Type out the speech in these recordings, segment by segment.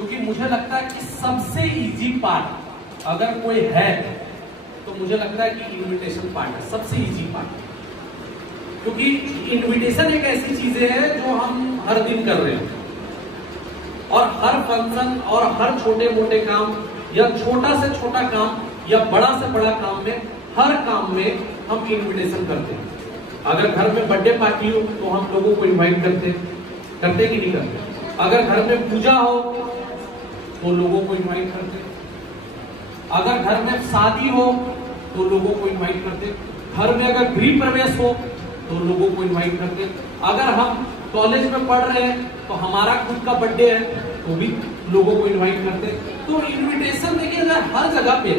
क्योंकि मुझे लगता है कि सबसे इजी पार्ट अगर कोई है तो मुझे लगता है कि इनविटेशन पार्ट है, सबसे इजी पार्ट। क्योंकि इनविटेशन एक ऐसी चीज है जो हम हर दिन कर रहे हैं, और हर फंक्शन और हर छोटे मोटे काम या छोटा से छोटा काम या बड़ा से बड़ा काम में, हर काम में हम इनविटेशन करते हैं। अगर घर में बर्थडे पार्टी हो तो हम लोगों को इनवाइट करते कि नहीं करते? अगर घर में पूजा हो तो लोगों को इनवाइट करते, अगर घर में शादी हो तो लोगों को इनवाइट करते, घर में अगर गृह प्रवेश हो तो लोगों को इनवाइट करते, अगर हम कॉलेज में पढ़ रहे हैं तो हमारा खुद का बर्थडे है तो भी लोगों को इनवाइट करते। तो इनविटेशन देखिए हर जगह पे,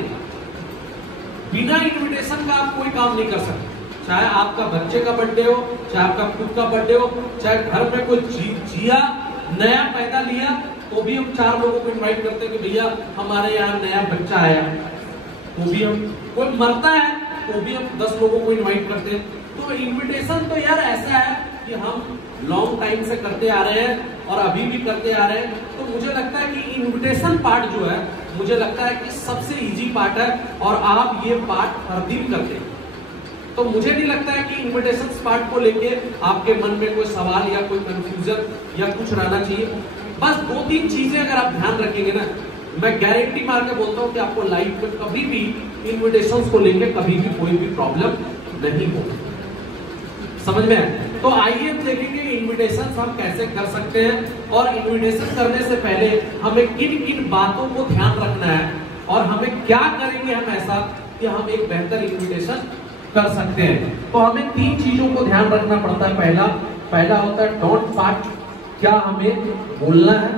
बिना इनविटेशन का आप कोई काम नहीं कर सकते। चाहे आपका बच्चे का बर्थडे हो, चाहे आपका खुद का बर्थडे हो, चाहे घर में कोई जिया नया पैदा लिया तो भी हम 4 लोगों को इनवाइट करते हैं कि भैया हमारे यहाँ नया बच्चा आया। तो भी हम, कोई मरता है तो भी हम 10 लोगों को इनवाइट करते हैं। तो इनविटेशन तो यार ऐसा है कि हम लॉन्ग टाइम से करते आ रहे हैं और अभी भी करते आ रहे हैं। तो मुझे लगता है कि इनविटेशन पार्ट जो है, मुझे लगता है कि सबसे इजी पार्ट है, और आप ये पार्ट हर दिन करते हैं। तो मुझे नहीं लगता है कि इनविटेशन पार्ट को लेके आपके मन में कोई सवाल या कोई कंफ्यूजन या कुछ रहना चाहिए। बस 2-3 चीजें अगर आप ध्यान रखेंगे ना, मैं गारंटी मार के बोलता हूँ कि आपको लाइफ में कभी भी इन्विटेशंस को लेके कभी भी कोई भी प्रॉब्लम नहीं होगी। समझ में आए? तो आइए देखेंगे इन्विटेशंस हम कैसे कर सकते हैं, और इन्विटेशन करने से पहले हमें किन किन बातों को ध्यान रखना है, और हमें क्या करेंगे हम ऐसा कि हम एक बेहतर इन्विटेशन कर सकते हैं। तो हमें 3 चीजों को ध्यान रखना पड़ता है। पहला होता है डोंट पार्ट, क्या हमें बोलना है।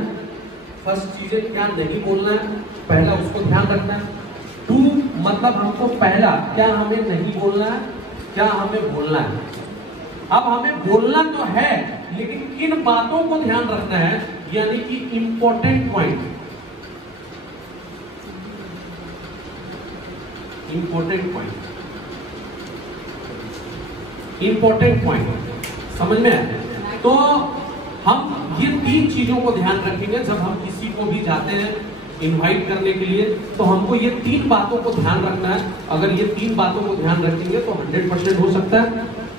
फर्स्ट चीज है क्या नहीं बोलना है, पहला उसको ध्यान रखना है। 2 मतलब हमको पहला क्या हमें नहीं बोलना है, क्या हमें बोलना है। अब हमें बोलना तो है, लेकिन किन बातों को ध्यान रखना है, यानी कि इंपॉर्टेंट पॉइंट। इंपॉर्टेंट पॉइंट समझ में आए? तो हम ये 3 चीजों को ध्यान रखेंगे जब हम किसी को भी जाते हैं इनवाइट करने के लिए। तो हमको ये 3 बातों को ध्यान रखना है। अगर ये 3 बातों को ध्यान रखेंगे तो 100% हो सकता है।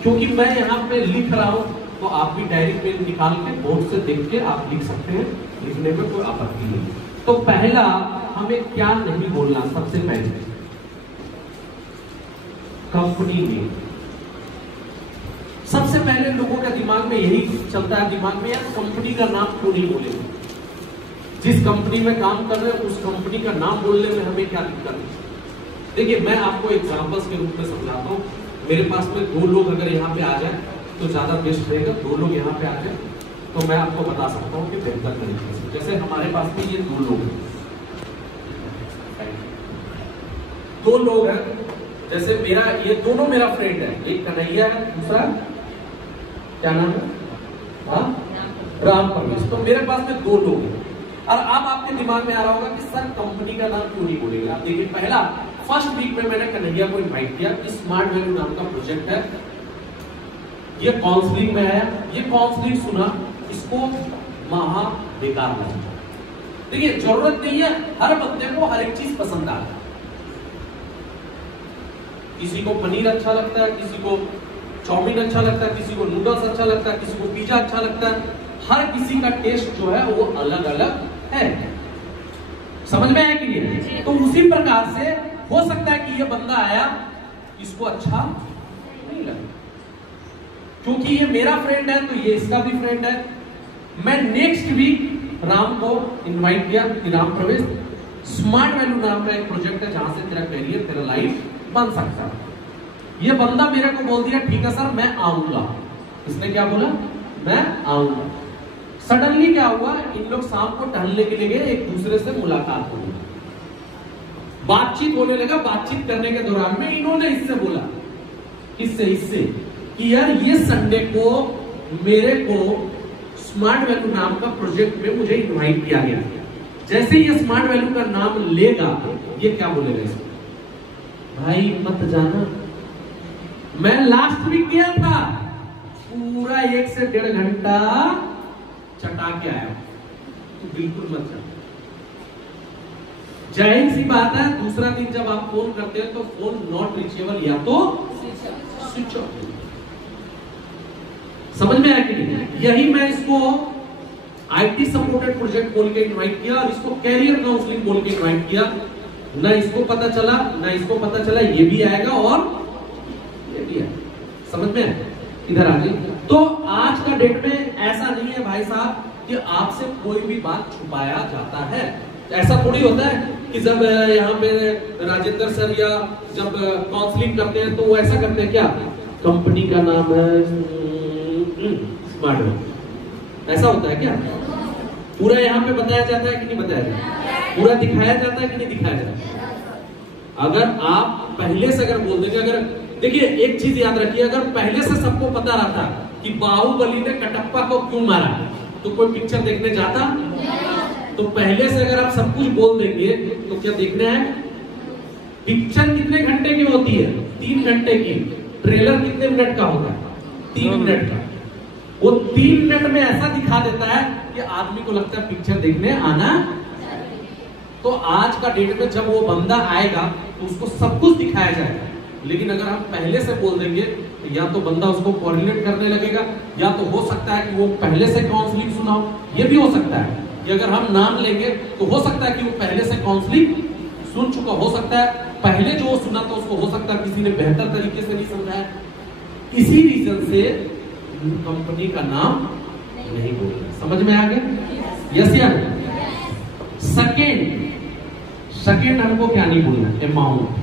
क्योंकि मैं यहाँ पे लिख रहा हूँ तो आप भी डायरी पेन निकाल के बोर्ड से देख के आप लिख सकते हैं, लिखने में कोई आपत्ति नहीं। तो पहला हमें क्या नहीं बोलना, सबसे पहले कंपनी में सबसे पहले लोगों के दिमाग में यही चलता है, दिमाग में यार कंपनी का नाम क्यों नहीं बोलेंगे। जिस कंपनी में काम कर रहे हैं उस कंपनी का नाम बोलने में हमें क्या दिक्कत है। देखिए मैं आपको एग्जांपल्स के रूप में समझाता हूँ। मेरे पास में 2 लोग अगर यहाँ पे आ जाए तो ज्यादा बेस्ट रहेगा। 2 लोग यहाँ पे आ जाए तो मैं आपको बता सकता हूँ कि बेहतर तरीके से। जैसे हमारे पास में ये 2 लोग हैं, 2 लोग हैं। जैसे ये दोनों मेरा फ्रेंड है, एक कन्हैया है, दूसरा क्या नाम है, राम परवेश। तो मेरे पास में 2 लोग हैं। और अब आपके दिमाग में आ रहा होगा कि सर कंपनी का नाम क्यों नहीं बोलेंगे। आप देखिए पहला फर्स्ट वीक में मैंने कन्हैया को इनवाइट किया, स्मार्ट वैल्यू नाम का प्रोजेक्ट है, ये काउंसलिंग में आया, ये काउंसलिंग सुना, इसको महा बेकार लगा। देखिए जरूरत नहीं है, हर बंदे को हर एक चीज पसंद आता है। किसी को पनीर अच्छा लगता है, किसी को चाउमीन अच्छा लगता है, किसी को नूडल्स अच्छा लगता है, किसी को पिज्जा अच्छा लगता है। हर किसी का टेस्ट जो है वो अलग अलग है। समझ में आया कि नहीं? तो उसी प्रकार से हो सकता है कि ये बंदा आया, इसको अच्छा नहीं लगा, क्योंकि ये मेरा फ्रेंड है तो ये इसका भी फ्रेंड है। मैं नेक्स्ट वीक राम को इनवाइट किया कि राम प्रवेश, स्मार्ट वैल्यू नाम का एक प्रोजेक्ट है जहां से तेरा करियर, तेरा लाइफ बन सकता है। ये बंदा मेरे को बोल दिया ठीक है सर मैं आऊंगा। इसने क्या बोला, मैं आऊंगा। सडनली क्या हुआ, इन लोग शाम को टहलने के लिए गए, एक दूसरे से मुलाकात हो गई, बातचीत होने लगा। बातचीत करने के दौरान में इन्होंने इससे बोला, इससे कि यार ये संडे को मेरे को स्मार्ट वैल्यू नाम का प्रोजेक्ट में मुझे इनवाइट किया गया। जैसे ये स्मार्ट वैल्यू का नाम लेगा, ये क्या बोलेगा इसको, भाई मत जाना, मैं लास्ट वीक गया था, पूरा 1 से 1.5 घंटा चटा के आया, तो बिल्कुल मत जाना। जाहिर सी बात है दूसरा दिन जब आप फोन करते हैं तो फोन नॉट रीचेबल या तो स्विच ऑफ। समझ में आया कि नहीं? यही मैं इसको आईटी सपोर्टेड प्रोजेक्ट बोल के इनवाइट किया और इसको कैरियर काउंसलिंग बोल के इनवाइट किया। ना इसको पता चला ना इसको पता चला, ये भी आएगा और ये भी आएगा। समझ में आया? इधर आ गई। तो आज का डेट में ऐसा नहीं है भाई साहब कि आपसे कोई भी बात छुपाया जाता है। ऐसा थोड़ी होता है कि जब यहाँ पे राजेंद्र सर या जब काउंसलिंग करते हैं तो वो ऐसा करते हैं, क्या कंपनी का नाम है स्मार्ट, ऐसा होता है क्या? पूरा यहाँ पे बताया जाता है कि नहीं बताया जाता? पूरा दिखाया जाता है कि नहीं दिखाया जाता? अगर आप पहले से अगर बोल देंगे, अगर देखिए एक चीज याद रखिए, अगर पहले से सबको पता रहता कि बाहुबली ने कटप्पा को क्यों मारा तो कोई पिक्चर देखने जाता? तो पहले से अगर आप सब कुछ बोल देंगे तो क्या देखना है? पिक्चर कितने घंटे की होती है? 3 घंटे की। ट्रेलर कितने मिनट का होता है? 3 मिनट का। वो 3 मिनट में ऐसा दिखा देता है कि आदमी को लगता है पिक्चर देखने आना। तो आज का डेट में जब वो बंदा आएगा तो उसको सब कुछ दिखाया जाएगा। लेकिन अगर हम पहले से बोल देंगे तो या तो बंदा उसको कोऑर्डिनेट करने लगेगा, या तो हो सकता है कि वो पहले से काउंसलिंग सुना हो। ये भी हो सकता है कि अगर हम नाम लेंगे तो हो सकता है कि वो पहले से काउंसलिंग सुन चुका, हो सकता है पहले जो वो सुना था उसको हो सकता है किसी ने बेहतर तरीके से नहीं समझाया। इसी रीजन से कंपनी का नाम नहीं बोलना। समझ में आ गया? यस या नो? सेकेंड हमको क्या नहीं बोलना? अमाउंट।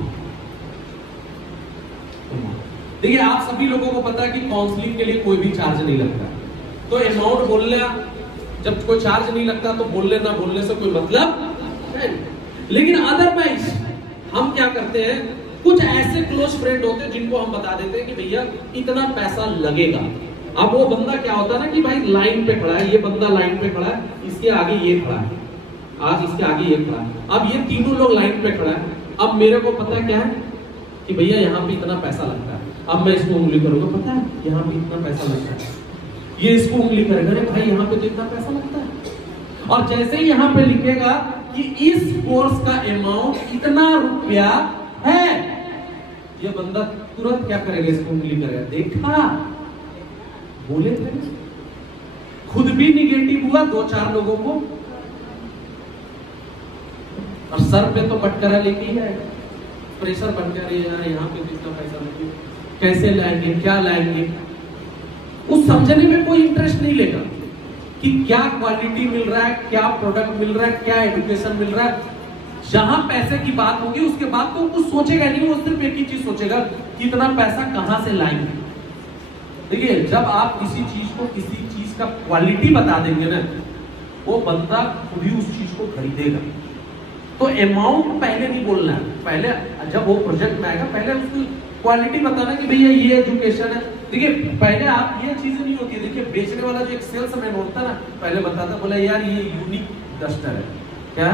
देखिए आप सभी लोगों को पता है कि काउंसलिंग के लिए कोई भी चार्ज नहीं लगता, तो अमाउंट बोलना, जब कोई चार्ज नहीं लगता तो बोलने ना बोलने से कोई मतलब नहीं। लेकिन अदरवाइज हम क्या करते हैं, कुछ ऐसे क्लोज फ्रेंड होते हैं जिनको हम बता देते हैं कि भैया इतना पैसा लगेगा। अब वो बंदा क्या होता है ना कि भाई लाइन पे खड़ा है, ये बंदा लाइन पे खड़ा है, इसके आगे ये खड़ा है, आज इसके आगे ये खड़ा है, अब ये तीनों लोग लाइन पे खड़ा है। अब मेरे को पता क्या है कि भैया यहाँ पे इतना पैसा लगता है। अब मैं इसको उंगली करूंगा, पता है यहाँ पे इतना पैसा लगता है। ये इसको उंगली करेगा, अरे भाई यहाँ पे तो इतना पैसा लगता है। और जैसे ही यहाँ पे लिखेगा कि इस कोर्स का अमाउंट इतना रुपया है, ये बंदा तुरंत क्या करेगा? इसको उंगली करेगा, देखा बोले थे। खुद भी निगेटिव हुआ 2-4 लोगों को, और सर पे तो बटकरा लेके ही आएगा, प्रेशर बन कर यार यहाँ पे कितना पैसा लगे, कैसे लाएंगे, क्या लाएंगे। उस समझने में कोई इंटरेस्ट नहीं लेगा कि क्या क्वालिटी मिल रहा है, क्या प्रोडक्ट मिल रहा है, क्या एजुकेशन मिल रहा है। जहां पैसे की बात होगी उसके बाद तो कुछ सोचेगा नहीं, वो सिर्फ एक ही चीज सोचेगा कि इतना पैसा कहां से लाएंगे। देखिए जब आप किसी चीज को, किसी चीज का क्वालिटी बता देंगे ना, वो बंदा खुद ही उस चीज को खरीदेगा। तो अमाउंट पहले नहीं बोलना है, पहले जब वो प्रोजेक्ट में आएगा पहले उसकी क्वालिटी बताना कि भैया ये एजुकेशन है। देखिए पहले आप ये चीजें नहीं होती है। देखिए बेचने वाला जो एक सेल्समैन होता है ना, पहले बताता, बोला यार ये यूनिक डस्टर है। क्या?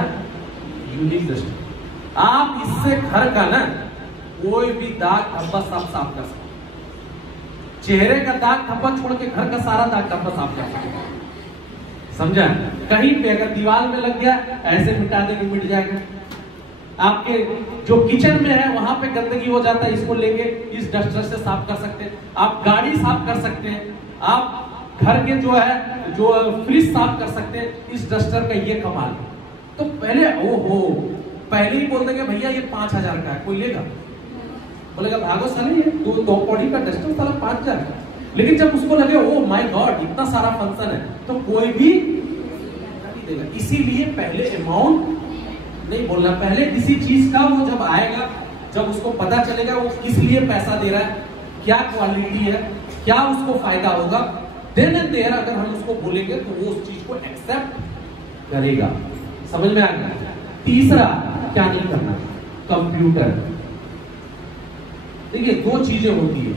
Unique duster. आप इससे घर का ना कोई भी दाग धब्बा साफ कर सकते, चेहरे का दाग धब्बा छोड़ के घर का सारा दाग धब्बा साफ कर सकते। समझा? कहीं पे अगर दीवार में लग गया ऐसे मिटा देंगे, मिट जाएगा। आपके जो किचन में है वहां पे गंदगी हो जाता है, इसको लेके इस डस्टर से साफ कर सकते हैं। आप गाड़ी साफ कर सकते हैं, आप घर के जो है जो फ्रिज साफ कर सकते हैं, इस डस्टर का ये कमाल। तो पहले पहले ही बोल देंगे भैया ये 5000 का है, कोई लेगा? बोलेगा भागो साले, ये 2 पौड़ी का डस्टर साला 5000 का। लेकिन जब उसको लगे ओ माय गॉड इतना सारा फंक्शन है, तो कोई भी नहीं देगा। इसीलिए पहले अमाउंट नहीं बोलना, पहले किसी चीज का वो जब आएगा, जब उसको पता चलेगा वो किस लिए पैसा दे रहा है, क्या क्वालिटी है, क्या उसको फायदा होगा, देन एंड देयर अगर हम उसको बोलेंगे तो वो उस चीज को एक्सेप्ट करेगा। समझ में आ गया? तीसरा क्या नहीं करना? कंप्यूटर। देखिए 2 चीजें होती है।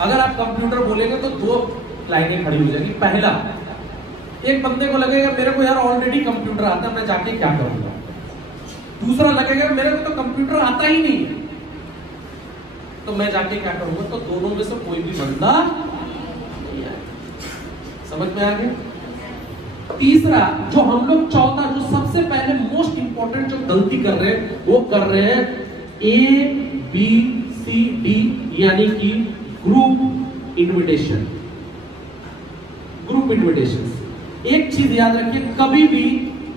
अगर आप कंप्यूटर बोलेंगे तो 2 लाइनें खड़ी हो जाएगी। पहला, एक बंदे को लगेगा मेरे को यार ऑलरेडी कंप्यूटर आता है, मैं जाके क्या करूंगा। दूसरा लगेगा मेरे को तो कंप्यूटर आता ही नहीं है, तो मैं जाके क्या करूंगा। तो दोनों में से कोई भी बंदा नहीं आएगा। समझ में आ गया? तीसरा जो हम लोग चौथा जो सबसे पहले मोस्ट इंपॉर्टेंट जो गलती कर रहे हैं वो कर रहे हैं ABCD यानी कि ग्रुप इनविटेशन। ग्रुप इनविटेशन, एक चीज याद रखिए, कभी भी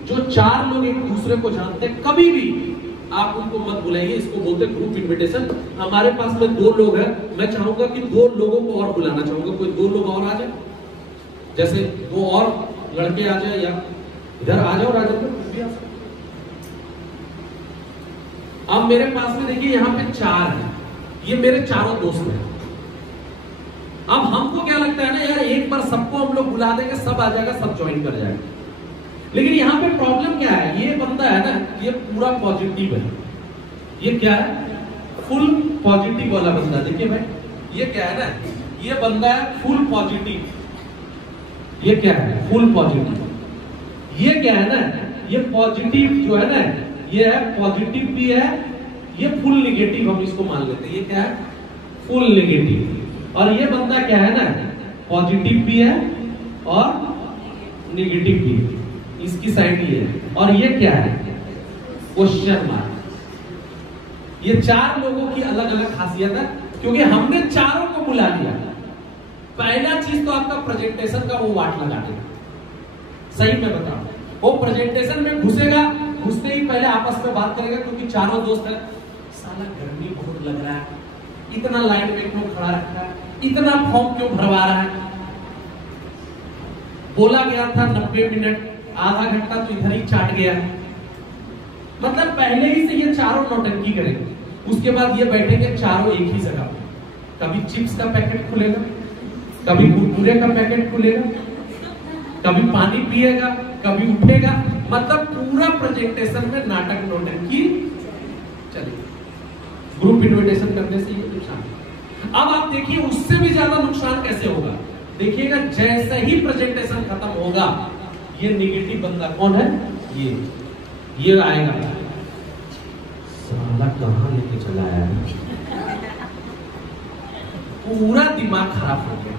जो 4 लोग एक दूसरे को जानते हैं कभी भी आप उनको मत बुलाइए। इसको बोलते हैं ग्रुप इनविटेशन। हमारे पास में 2 लोग हैं, मैं चाहूंगा कि 2 लोगों को और बुलाना चाहूंगा। कोई 2 लोग और आ जाए, जैसे 2 और लड़के आ जाए, या इधर आ जाओ राजेंद्र। अब मेरे पास में देखिए यहाँ पे 4 है, ये मेरे चारों दोस्त हैं। अब हमको क्या लगता है ना यार, एक बार सबको हम लोग बुला देंगे, सब आ जाएगा, सब ज्वाइन कर जाएगा। लेकिन यहाँ पे प्रॉब्लम क्या है, ये बंदा है ना, ये पूरा पॉजिटिव है। ये क्या है, फुल पॉजिटिव वाला बंदा। देखिए भाई, ये क्या है ना, ये बंदा है फुल पॉजिटिव। ये क्या है, फुल पॉजिटिव। ये क्या है ना, ये पॉजिटिव जो है ना, ये है पॉजिटिव भी है, ये फुल नेगेटिव हम इसको मान लेते हैं। ये क्या है, फुल नेगेटिव। और ये बंदा क्या है ना, पॉजिटिव भी है और नेगेटिव भी है। इसकी साइड ये है। और ये क्या है, क्वेश्चन मार्क। ये 4 लोगों की अलग अलग खासियत है, क्योंकि हमने चारों को बुला लिया। पहला चीज तो आपका प्रेजेंटेशन का वो वाट लगा देगा। सही में बताओ, वो प्रेजेंटेशन में घुसेगा, घुसते ही पहले आपस में बात करेगा, क्योंकि चारों दोस्त है। साला गर्मी बहुत लग रहा है, इतना लाइन में क्यों खड़ा रखा है, इतना फॉर्म क्यों भरवा रहा है। बोला गया था 90 मिनट, आधा घंटा तो इधर ही चाट गया। मतलब पहले ही से ये चारों नौटंकी करेंगे। उसके बाद ये बैठेंगे चारों एक ही जगह, कभी चिप्स का पैकेट खुलेगा, कभी कुरकुरे का पैकेट खुलेगा, कभी पानी पिएगा, कभी उठेगा। मतलब पूरा प्रेजेंटेशन में नाटक नौटंकी चलेगी। ग्रुप इन्विटेशन करने से ये नुकसान। अब आप देखिए उससे भी ज्यादा नुकसान कैसे होगा। देखिएगा, जैसे ही प्रेजेंटेशन खत्म होगा, ये नेगेटिव बंदा कौन है, ये आएगा, साला कहां लेके चला आया, पूरा दिमाग खराब हो गया।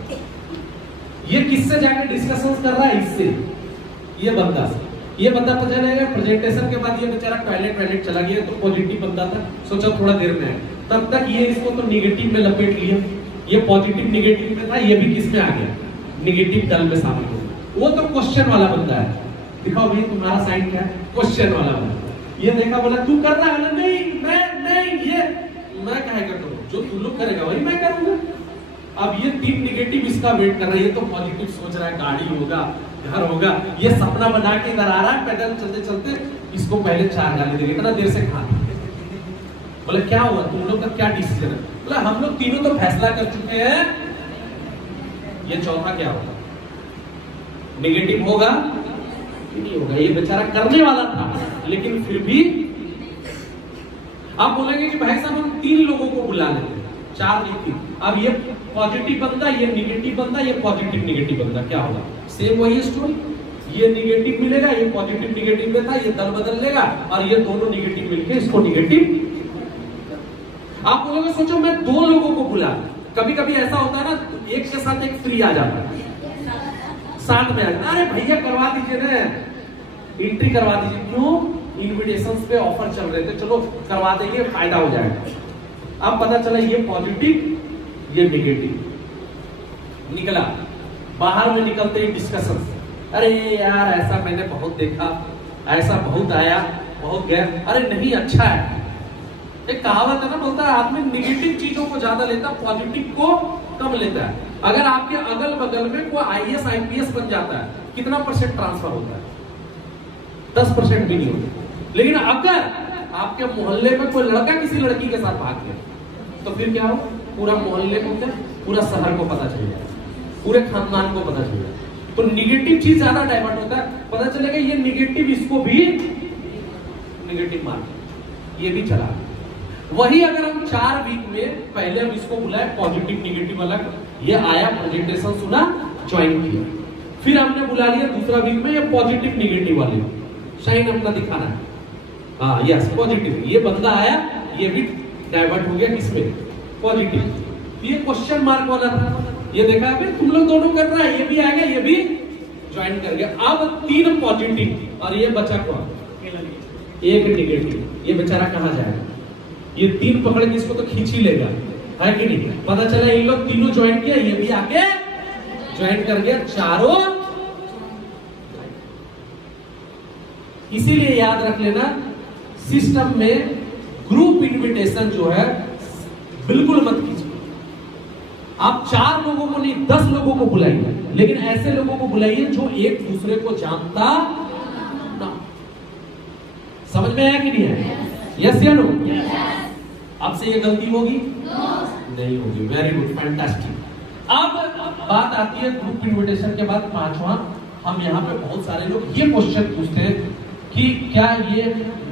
ये किससे जाकर डिस्कशन कर रहा है, इससे, ये बंदा से। ये बंदा पता चलेगा प्रेजेंटेशन के बाद ये बेचारा टॉयलेट चला गया, तो पॉजिटिव बंदा था, सोचा थोड़ा देर में है, तब तक ये इसको तो नेगेटिव में लपेट लिया। ये पॉजिटिव नेगेटिव में था, ये भी किस में आ गया, नेगेटिव दल में शामिल हो गया। वो तो क्वेश्चन वाला बंदा है। दिखाओ भैया तुम्हारा साइन क्या है, क्वेश्चन वाला बंदा। ये देखा, बोला तू कर रहा है, नहीं मैं ये मैं कहेगा करूं, जो तू लोग करेगा वही मैं करूंगा। अब ये 3 नेगेटिव इसका वेट कर रहा है, ये तो पॉजिटिव सोच रहा है गाड़ी होगा, घर होगा। ये सपना बना के इधर आ रहा है, पैदल चलते चलते इसको पहले 4 गाली देंगे, इतना देर से खा। बोले क्या हुआ, तुम लोग का क्या डिसीजन है। बोला हम लोग तीनों तो फैसला कर चुके हैं, ये चौथा क्या होगा, नेगेटिव होगा नहीं होगा। ये बेचारा करने वाला था, लेकिन फिर भी आप बोलेंगे कि भाई साहब हम 3 लोगों को बुला लेते हैं, 4 नहीं 3। अब ये पॉजिटिव बंदा, ये नेगेटिव बंदा, ये पॉजिटिव नेगेटिव बंदा, क्या होगा, सेम वही स्टोरी। ये नेगेटिव मिलेगा, ये पॉजिटिव नेगेटिव में था, ये दल बदल लेगा, और ये दोनों नेगेटिव मिलके इसको नेगेटिव। आप बोलोगे सोचो मैं 2 लोगों को बुला, कभी कभी ऐसा होता है ना, एक के साथ एक फ्री आ जाता है, साथ में आ जाता, अरे भैया करवा दीजिए ना, एंट्री करवा दीजिए। क्यों, इनविटेशंस पे ऑफर चल रहे थे, चलो करवा देंगे, फायदा हो जाएगा। अब पता चला ये पॉजिटिव ये नेगेटिव निकला। बाहर में निकलते ही डिस्कशन, अरे यार ऐसा मैंने बहुत देखा, ऐसा बहुत आया बहुत गया, अरे नहीं अच्छा है। एक कहावत है ना, बोलता है आदमी नेगेटिव चीजों को ज्यादा लेता है, पॉजिटिव को कम लेता है। अगर आपके अगल बगल में कोई IAS IPS बन जाता है, कितना % ट्रांसफर होता है, 10% भी नहीं होता। लेकिन अगर आपके मोहल्ले में कोई लड़का किसी लड़की के साथ भाग गया, तो फिर क्या हो, पूरा मोहल्ले को, पूरा शहर को पता चल जाएगा, पूरे खानदान को पता चल जाएगा। तो नेगेटिव चीज ज्यादा डाइवर्ट होता है, पता चलेगा ये नेगेटिव, इसको भी नेगेटिव मार, ये भी चला। वही अगर हम 4 वीक में पहले हम इसको बुलाए पॉजिटिव नेगेटिव अलग, ये आया प्रेजेंटेशन सुना, ज्वाइन किया, फिर हमने बुला लिया दूसरा वीक में ये पॉजिटिव नेगेटिव वाले, साइन अपना दिखाना है, हाँ यस पॉजिटिव, ये बंदा आया, ये भी डाइवर्ट हो गया किसमें, पॉजिटिव। ये क्वेश्चन मार्क वाला था, ये देखा है तुम लोग दोनों कर रहा है, ये भी आएगा, ये भी ज्वाइन कर गया। अब 3 पॉजिटिव और ये बचा कौन? 1 नेगेटिव। ये बेचारा कहाँ जाएगा? ये 3 पकड़ के इसको तो खींच ही लेगा, है कि नहीं? पता चला इन लोग तीनों ज्वाइन किया, ये भी आके ज्वाइन कर गया, चारों। इसीलिए याद रख लेना, सिस्टम में ग्रुप इनविटेशन जो है बिल्कुल मत कीजिए। आप 4 लोगों को नहीं 10 लोगों को बुलाइए, लेकिन ऐसे लोगों को बुलाइए जो एक दूसरे को जानता ना। समझ में आया कि नहीं है? यस या नो? आपसे ये गलती होगी? नहीं होगी। Very good, fantastic. अब बात आती है ग्रुप इनविटेशन के बाद 5वां। हम यहाँ पे बहुत सारे लोग ये क्वेश्चन पूछते हैं कि क्या ये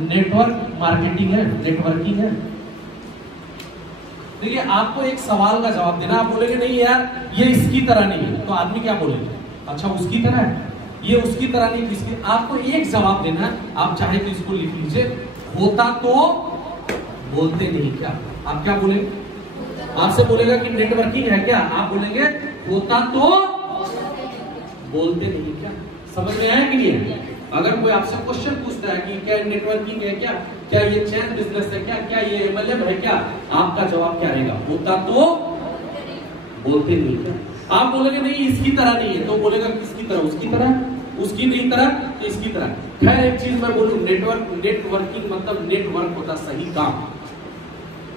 नेटवर्क मार्केटिंग है, नेटवर्किंग है? देखिए, आपको एक सवाल का जवाब देना। आप बोलेंगे नहीं यार ये इसकी तरह नहीं है, तो आदमी क्या बोलेंगे? अच्छा उसकी तरह है, ये उसकी तरह नहीं, किसकी? आपको एक जवाब देना है। आप चाहे तो इसको लिख लीजिए, होता तो बोलते नहीं क्या? आप क्या बोलेंगे? आपसे बोलेगा कि नेटवर्किंग है क्या, आप बोलेंगे होता तो बोलते नहीं क्या? समझ में आया कि नहीं है? अगर कोई आपसे क्वेश्चन पूछता है कि क्या नेटवर्किंग है क्या, क्या ये चैन बिजनेस है क्या, क्या ये MLM है क्या, आपका जवाब क्या रहेगा? होता तो बोलते नहीं क्या? आप बोलेंगे नहीं इसकी तरह नहीं है, तो बोलेगा किसकी तरह? उसकी तरह, उसकी नहीं तरह तो इसकी तरह। खैर एक चीज मैं बोलूं, नेटवर्किंग मतलब नेटवर्क होता सही काम,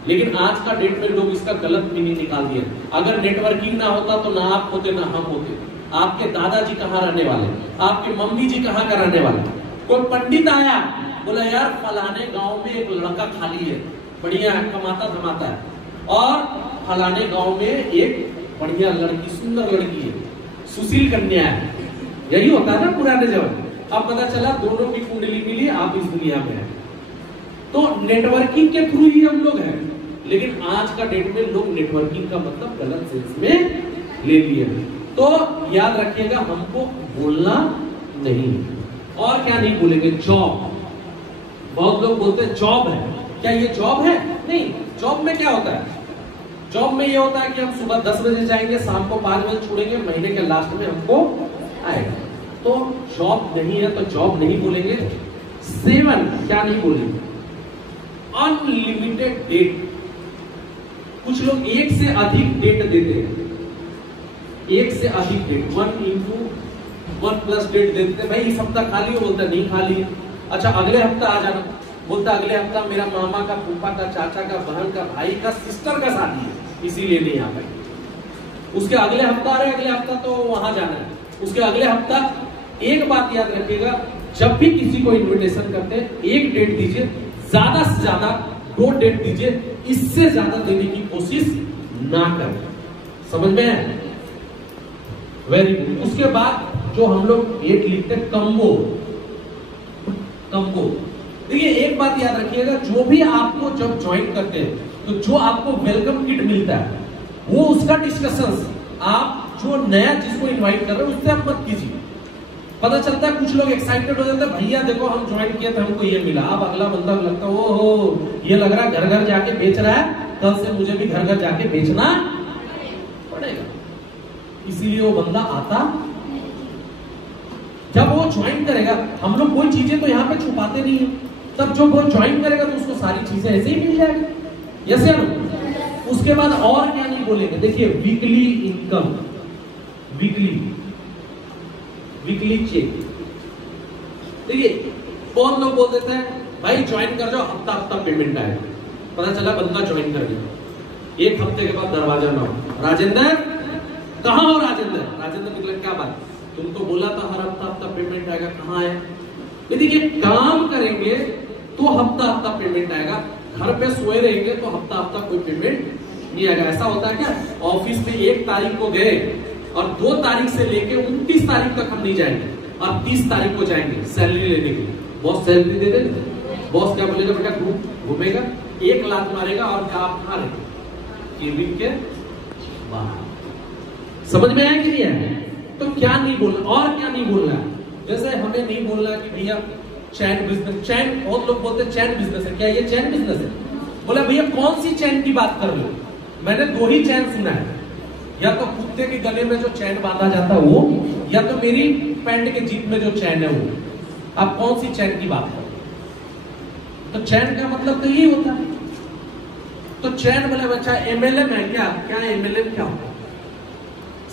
लेकिन आज का डेट में लोग इसका गलत मीनिंग निकाल दिया। अगर नेटवर्किंग ना होता तो ना आप होते ना हम होते। आपके दादाजी कहाँ रहने वाले, आपके मम्मी जी कहाँ का रहने वाले? कोई पंडित आया बोला यार फलाने गांव में एक लड़का खाली है, बढ़िया कमाता धमाता है, और फलाने गांव में एक बढ़िया लड़की, सुंदर लड़की है, सुशील कन्या है। यही होता है ना पुराने जमाने। अब पता चला दोनों की कुंडली मिली, आप इस दुनिया में हैं। तो नेटवर्किंग के थ्रू ही हम लोग हैं, लेकिन आज का डेट में लोग नेटवर्किंग का मतलब गलत सेंस में ले लिए। तो याद रखिएगा, हमको बोलना नहीं। और क्या नहीं बोलेंगे? जॉब। बहुत लोग बोलते हैं जॉब है, क्या ये जॉब है? नहीं। जॉब में क्या होता है? जॉब में ये होता है कि हम सुबह 10 बजे जाएंगे, शाम को 5 बजे छोड़ेंगे, महीने के लास्ट में हमको आएगा। तो जॉब नहीं है, तो जॉब नहीं बोलेंगे। 7 क्या नहीं बोलेंगे? Unlimited date. कुछ लोग एक से अधिक डेट देते हैं, एक से अधिक डेट, 1+1 डेट देते हैं। भाई इस हफ्ता खाली हो, बोलता नहीं खाली है। अच्छा अगले हफ्ता आ जाना, बोलता अगले हफ्ता मेरा मामा का, फूफा का, चाचा का, बहन का, भाई का, सिस्टर का शादी है, इसीलिए नहीं आ पाएगी। उसके अगले हफ्ता, अरे अगले हफ्ता तो वहां जाना है, उसके अगले हफ्ता। एक बात याद रखिएगा, जब भी किसी को इन्विटेशन करते हैं 1 डेट दीजिए, ज्यादा से ज्यादा 2 डेट दीजिए, इससे ज्यादा देने की कोशिश ना करें। समझ में है? Very good. उसके बाद जो हम लोग डेट लिखते हैं कम्बो। कम्बो देखिए, एक बात याद रखिएगा, जो भी आपको जब ज्वाइन करते हैं तो जो आपको वेलकम किट मिलता है वो उसका डिस्कशन आप जो नया जिसको इनवाइट कर रहे हैं उससे आप मत कीजिए। पता चलता है कुछ लोग एक्साइटेड हो जाते हैं, भैया देखो हम ज्वाइन किए थे हमको ये मिला। अब अगला बंदा लगता है ओहो ये लग रहा है घर घर जाके बेच रहा है, कल से मुझे भी घर घर जाके बेचना पड़ेगा। इसीलिए वो बंदा आता। जब वो ज्वाइन करेगा, हम लोग कोई चीजें तो यहाँ पे छुपाते नहीं है, तब जब वो ज्वाइन करेगा तो उसको सारी चीजें ऐसे ही मिल जाएगी। यस या नो? उसके बाद और क्या नहीं बोलेंगे? देखिए वीकली इनकम, वीकली चेक। देखिए बहुत लोग बोल देते हैं भाई ज्वाइन कर जाओ, हफ्ता हफ्ता पेमेंट आएगा। पता चला बंदा ज्वाइन कर गया, 1 हफ्ते के बाद दरवाजा ना हो। राजेंद्र कहाँ हो? राजेंद्र निकला, क्या बात? तुम तो बोला था हर हफ्ता हफ्ता पेमेंट आएगा, कहाँ है? देखिए काम करेंगे तो हफ्ता हफ्ता पेमेंट आएगा, घर पे सोए रहेंगे तो हफ्ता हफ्ता कोई पेमेंट नहीं आएगा। ऐसा होता है क्या? ऑफिस में 1 तारीख को गए और 2 तारीख से लेके 29 तारीख तक हम नहीं जाएंगे और 30 तारीख को जाएंगे सैलरी लेने के लिए। बॉस सैलरी दे देंगे, बॉस क्या बोलेगा? बेटा घूमेगा, 1 लाख मारेगा और क्या आप खा रहे केबिन के बाहर। समझ में आया कि नहीं आया? तो क्या नहीं बोलना और क्या नहीं बोलना है? जैसे हमें नहीं बोलना कि भैया चैन बिजनेस, चैन बहुत लोग बोलते हैं चैन बिजनेस है, क्या ये चैन बिजनेस है? बोला भैया कौन सी चैन की बात कर रहे हो? मैंने 2 ही चैन सुना है, या तो कुत्ते के गले में जो चैन बांधा जाता है वो, या तो मेरी पैंट के जीप में जो चैन है वो, आप कौन सी चैन की बात करो? तो चैन का मतलब तो यही होता है। तो चैन बोले बच्चा एमएलएम है क्या? क्या एमएलएम क्या होता है?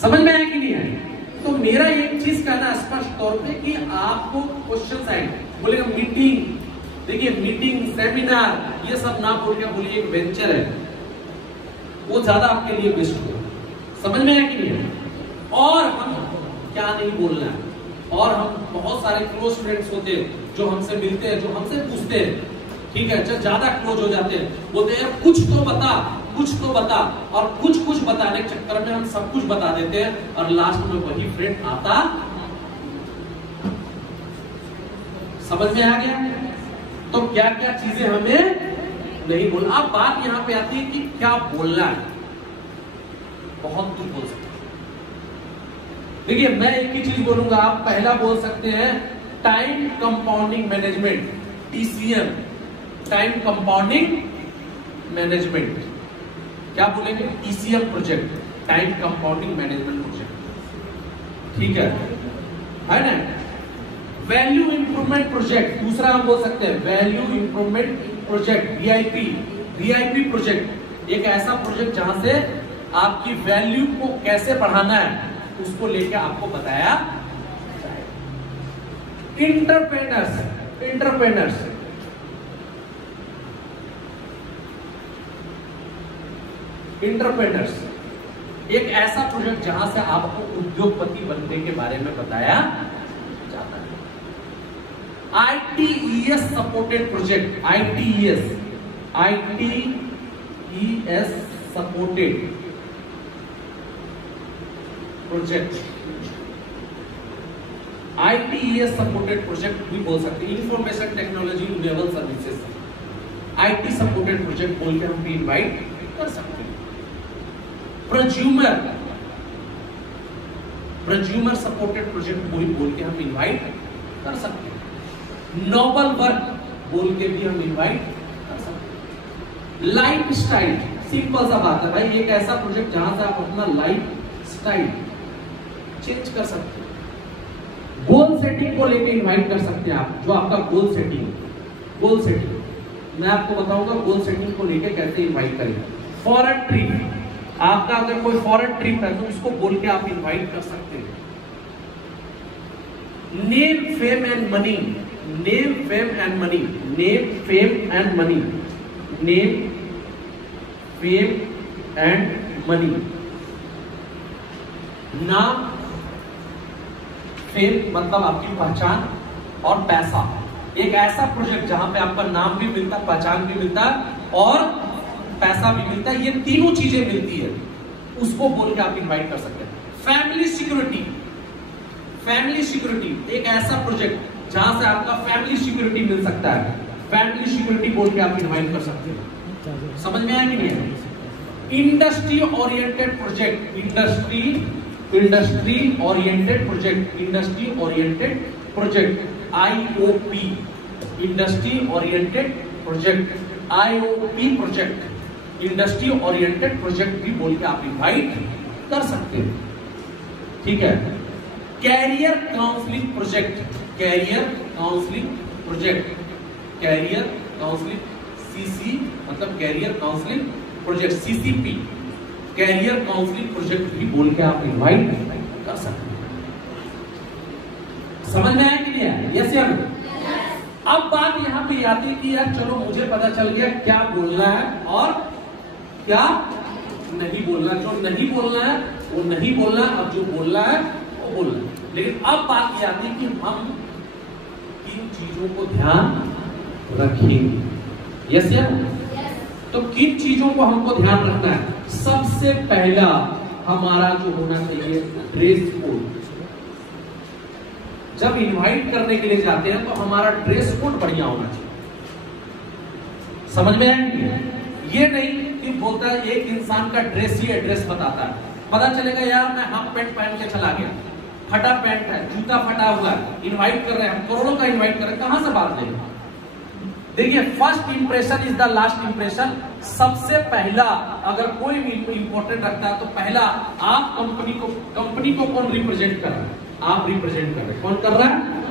समझ में आया कि नहीं आया? तो मेरा एक चीज कहना स्पष्ट तौर पे कि आपको क्वेश्चन आएंगे, बोलेगा मीटिंग, देखिए मीटिंग, सेमिनार, ये सब ना बोल के बोलिए एक वेंचर है, वो ज्यादा आपके लिए बेस्ट होगा। समझ में आया कि नहीं है? और हम क्या नहीं बोलना है, और हम बहुत सारे क्लोज फ्रेंड्स होते हैं जो हमसे मिलते हैं, जो हमसे पूछते हैं, ठीक है, जब ज्यादा क्लोज हो जाते हैं, बोलते हैं कुछ तो बता, कुछ तो बता, और कुछ बताने के चक्कर में हम सब कुछ बता देते हैं और लास्ट में वही फ्रेंड आता। समझ में आ गया? तो क्या क्या चीजें हमें नहीं बोलना। अब बात यहां पे आती है कि क्या बोलना है। बहुत कुछ बोल सकते हैं। देखिए मैं एक ही चीज बोलूंगा, आप पहला बोल सकते हैं time compounding management, TCM, time compounding management. क्या बोलेंगे? TCM project, time compounding management project, ठीक है ना? वैल्यू इंप्रूवमेंट प्रोजेक्ट, दूसरा हम बोल सकते हैं value improvement project, VIP. VIP project एक ऐसा प्रोजेक्ट जहां से आपकी वैल्यू को कैसे बढ़ाना है उसको लेकर आपको बताया जाए। इंटरप्रेनर्स, इंटरप्रेनर्स इंटरप्रेनर्स एक ऐसा प्रोजेक्ट जहां से आपको उद्योगपति बनने के बारे में बताया जाता है। ITES supported project, ITES supported project, ITES supported project भी बोल सकते हैं। Information technology enable services, IT supported project बोल के हम भी इनवाइट कर सकते हैं। प्रज्यूमर सपोर्टेड प्रोजेक्ट बोल के हम इनवाइट कर सकते हैं। नोबल वर्क बोल के भी हम इनवाइट कर सकते हैं। लाइफ स्टाइल, सिंपल सा बात है भाई, एक ऐसा प्रोजेक्ट जहां से आप अपना लाइफ स्टाइल चेंज कर सकते हैं। गोल सेटिंग को लेके इनवाइट कर सकते हैं आप, जो आपका गोल सेटिंग मैं आपको बताऊंगा गोल सेटिंग को लेके कैसे इनवाइट करेंगे। फॉरेन ट्रिप, आपका अगर कोई फॉरेन ट्रिप है तो उसको बोल के आप इनवाइट कर सकते हैं। Name fame and money, name fame and money, name fame and money, name fame and money, नाम फेम मतलब आपकी पहचान और पैसा। एक ऐसा प्रोजेक्ट जहां पे आपका नाम भी मिलता है, पहचान भी मिलता है और पैसा भी मिलता है, ये तीनों चीजें मिलती है, उसको बोल के आप इनवाइट कर सकते हैं। फैमिली सिक्योरिटी, फैमिली सिक्योरिटी एक ऐसा प्रोजेक्ट जहां से आपका फैमिली सिक्योरिटी मिल सकता है, फैमिली सिक्योरिटी बोल के आप इनवाइट कर सकते हैं। समझ में आया कि नहीं? Industry oriented project, industry oriented project, industry oriented project, IOP, industry oriented project, IOP project, industry oriented project भी बोल के आप इनवाइट कर सकते हैं, ठीक है। Career counselling project, career counselling project, career counselling CC मतलब career counselling project, CCP, career counselling project भी बोल के आप इनवाइट कर सकते हैं। समझ में आया कि नहीं आया? यस या नो? अब बात यहां पे आती है कि यार चलो मुझे पता चल गया क्या बोलना है और क्या नहीं बोलना। जो नहीं बोलना है वो नहीं बोलना, अब जो बोलना है वो बोलना। लेकिन अब बात यह आती है कि हम किन चीजों को ध्यान रखेंगे। यस या नो? तो किन चीजों को हमको ध्यान रखना है? सबसे पहला हमारा जो होना चाहिए ड्रेस कोड। जब इनवाइट करने के लिए जाते हैं तो हमारा ड्रेस कोड बढ़िया होना चाहिए। समझ में आएंगे? ये नहीं कि बोलता है एक इंसान का ड्रेस ही एड्रेस बताता है। पता चलेगा यार मैं हाफ पैंट पहन के चला गया, फटा पैंट है, जूता फटा हुआ है, इनवाइट कर रहे हैं, करोड़ों का इनवाइट कर रहे हैं, कहां से बात देंगे? देखिए first impression is the last impression. सबसे पहला अगर कोई भी इंपॉर्टेंट रखता है तो पहला आप कंपनी को कौन रिप्रेजेंट कर रहा है? आप रिप्रेजेंट कर रहे हैं। कौन कर रहा है?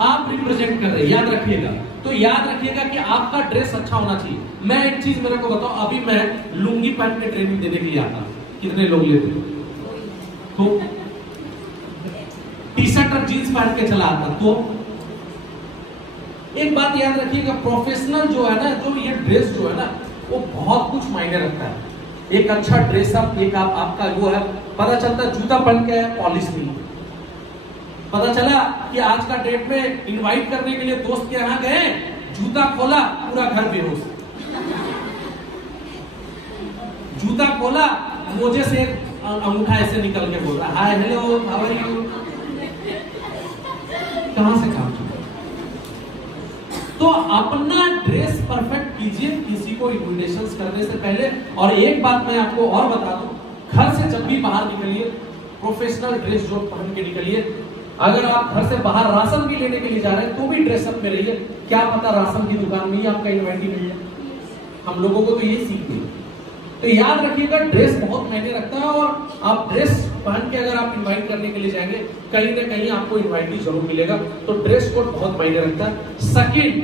आप रिप्रेजेंट कर रहे हैं, याद रखिएगा। तो याद रखिएगा कि आपका ड्रेस अच्छा होना चाहिए। मैं एक चीज मेरे को बताओ, अभी मैं लुंगी पहन के ट्रेनिंग देने के लिए आता, कितने लोग लेते? तो टी शर्ट और जींस पहन के चला आता। तो एक बात याद रखिएगा, प्रोफेशनल जो है ना, जो ये ड्रेस जो है ना, वो बहुत कुछ मायने रखता है। एक अच्छा ड्रेसअप, एक आपका वो है, पता चलता है जूता पहन के पॉलिश नहीं, पता चला कि आज का डेट में इनवाइट करने के लिए दोस्त के यहाँ गए, जूता खोला, पूरा घर बेहोश। जूता खोला, मोजे से अंगूठा ऐसे निकल के बोल रहा, hi hello how are you. कहां से काम चुका? तो अपना ड्रेस परफेक्ट कीजिए किसी को इन्विटेशंस करने से पहले। और एक बात मैं आपको और बता दूं, घर से जब भी बाहर निकलिए, प्रोफेशनल ड्रेस जो पहन के निकलिए। अगर आप घर से बाहर राशन भी लेने के लिए जा रहे हैं तो भी ड्रेसअप में रहिए, क्या पता राशन की दुकान में ही आपका इन्वाइटी मिल जाए। हम लोगों को तो यही सीखते हैं। तो याद रखिएगा, ड्रेस बहुत मायने रखता है, और आप ड्रेस पहन के अगर आप इनवाइट करने के लिए जाएंगे, कहीं ना कहीं आपको इनवाइटी जरूर मिलेगा। तो ड्रेस कोड बहुत मायने रखता है। सेकंड,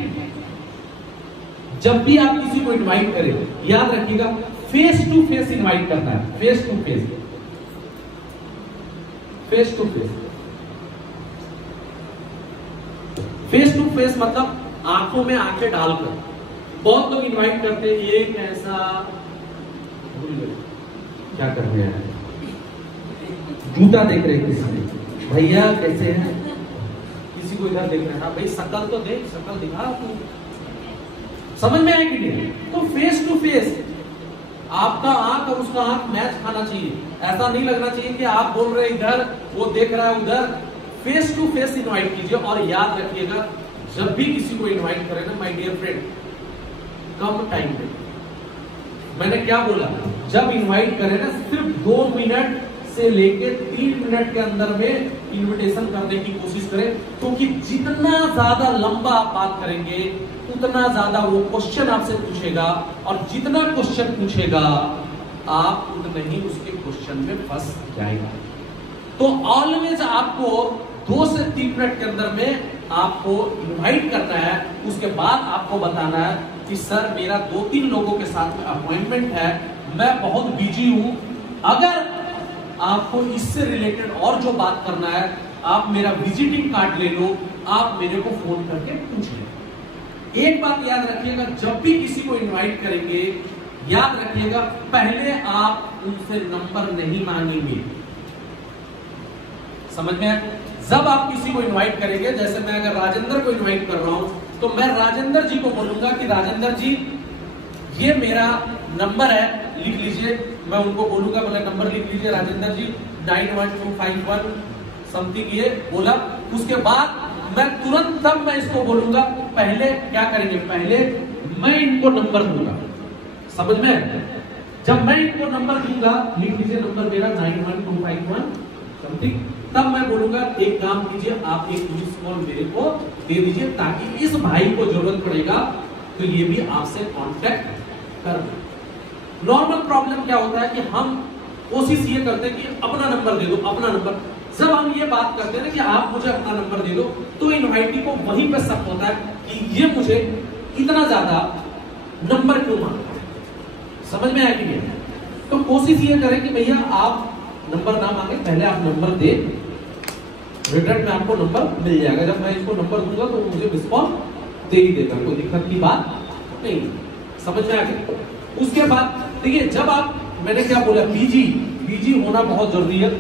जब भी आप किसी को इनवाइट करें, याद रखिएगा फेस टू फेस इनवाइट करना है। Face to face, face to face, face to face मतलब आंखों में आंखें डालकर। बहुत लोग इनवाइट करते हैं, ये कैसा, क्या कर रहे हैं, जूता देख रहे हैं किसी ने, भैया कैसे हैं, किसी को इधर देख रहे हैं, हाँ भाई शकल तो देख, शकल दिखा तू। समझ में आएगी नहीं? तो फेस टू फेस आपका आंख और उसका आंख मैच खाना चाहिए। ऐसा नहीं लगना चाहिए कि आप बोल रहे इधर, वो देख रहा है उधर। फेस टू फेस इनवाइट कीजिए। और याद रखिएगा, जब भी किसी को इनवाइट करें ना माय डियर फ्रेंड, कम टाइम में, मैंने क्या बोला, जब इनवाइट करें ना सिर्फ 2 मिनट से लेके 3 मिनट के अंदर में इनविटेशन करने की कोशिश करें। क्योंकि जितना ज्यादा लंबा आप बात करेंगे, उतना ज्यादा वो क्वेश्चन आपसे पूछेगा, और जितना क्वेश्चन पूछेगा आप उतने ही उसके क्वेश्चन में फंस जाएगा। तो ऑलवेज आपको 2 से 3 मिनट के अंदर में आपको इनवाइट करना है। उसके बाद आपको बताना है कि सर मेरा 2-3 लोगों के साथ में अपॉइंटमेंट है, मैं बहुत बिजी हूं। अगर आपको इससे रिलेटेड और जो बात करना है, आप मेरा विजिटिंग कार्ड ले लो, आप मेरे को फोन करके पूछ लें। एक बात याद रखिएगा, जब भी किसी को इनवाइट करेंगे, याद रखिएगा पहले आप उनसे नंबर नहीं मांगेंगे। समझ में? जब आप किसी को इनवाइट करेंगे, जैसे मैं अगर राजेंद्र को इनवाइट कर रहा हूं, तो मैं राजेंद्र जी को बोलूंगा कि राजेंद्र जी ये मेरा नंबर है, लिख लीजिए। मैं उनको बोलूंगा, बोला नंबर लिख लीजिए राजेंद्र जी 91251 समथिंग, ये बोला। उसके बाद मैं तुरंत तब मैं इसको बोलूंगा, पहले क्या करेंगे, पहले मैं इनको नंबर दूंगा। समझ में? जब मैं इनको नंबर दूंगा, लिख लीजिए नंबर मेरा 91251 समथिंग, तब मैं बोलूंगा एक काम कीजिए, आप एक मिस कॉल मेरे को दे दीजिए, ताकि इस भाई को जरूरत पड़ेगा तो ये भी आपसे कांटेक्ट कर। नॉर्मल प्रॉब्लम क्या होता है कि हम कोशिश ये करते हैं कि अपना नंबर दे दो, अपना नंबर। जब हम ये बात करते हैं ना कि आप मुझे अपना नंबर दे दो, तो इनवाइटी को वहीं पे शक होता है कि ये मुझे इतना ज्यादा नंबर क्यों मांगता है। समझ में आएगी? तो कोशिश ये करें कि भैया आप नंबर ना मांगे, पहले आप नंबर दे, रिटर्न में आपको नंबर मिल जाएगा। जब मैं इसको नंबर दूंगा तो मुझे रिस्पॉन्स दे ही देगा, कोई दिक्कत की बात नहीं। समझ में आ गया? उसके बाद देखिए, जब आप, मैंने क्या बोला, बिजी होना बहुत जरूरी है।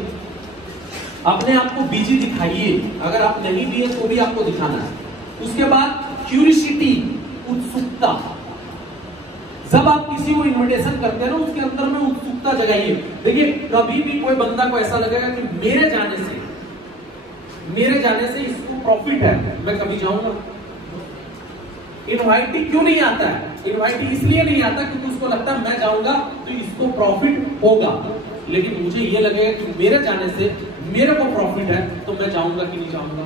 अपने आप को बिजी दिखाइए, अगर आप नहीं भी है तो भी आपको दिखाना है। उसके बाद क्यूरियोसिटी, उत्सुकता। जब आप किसी को इनविटेशन करते हैं ना, उसके अंदर में उत्सुकता जगाइए। देखिए, कभी भी कोई बंदा को ऐसा लगेगा कि मेरे जाने से इसको प्रॉफिट है, मैं कभी जाऊंगा। इनवाइटी क्यों नहीं आता है? इनवाइटी इसलिए नहीं आता क्योंकि उसको लगता है मैं जाऊंगा तो इसको प्रॉफिट होगा। लेकिन मुझे ये लगेगा कि मेरे जाने से मेरे को प्रॉफिट है, तो मैं जाऊंगा कि नहीं जाऊंगा।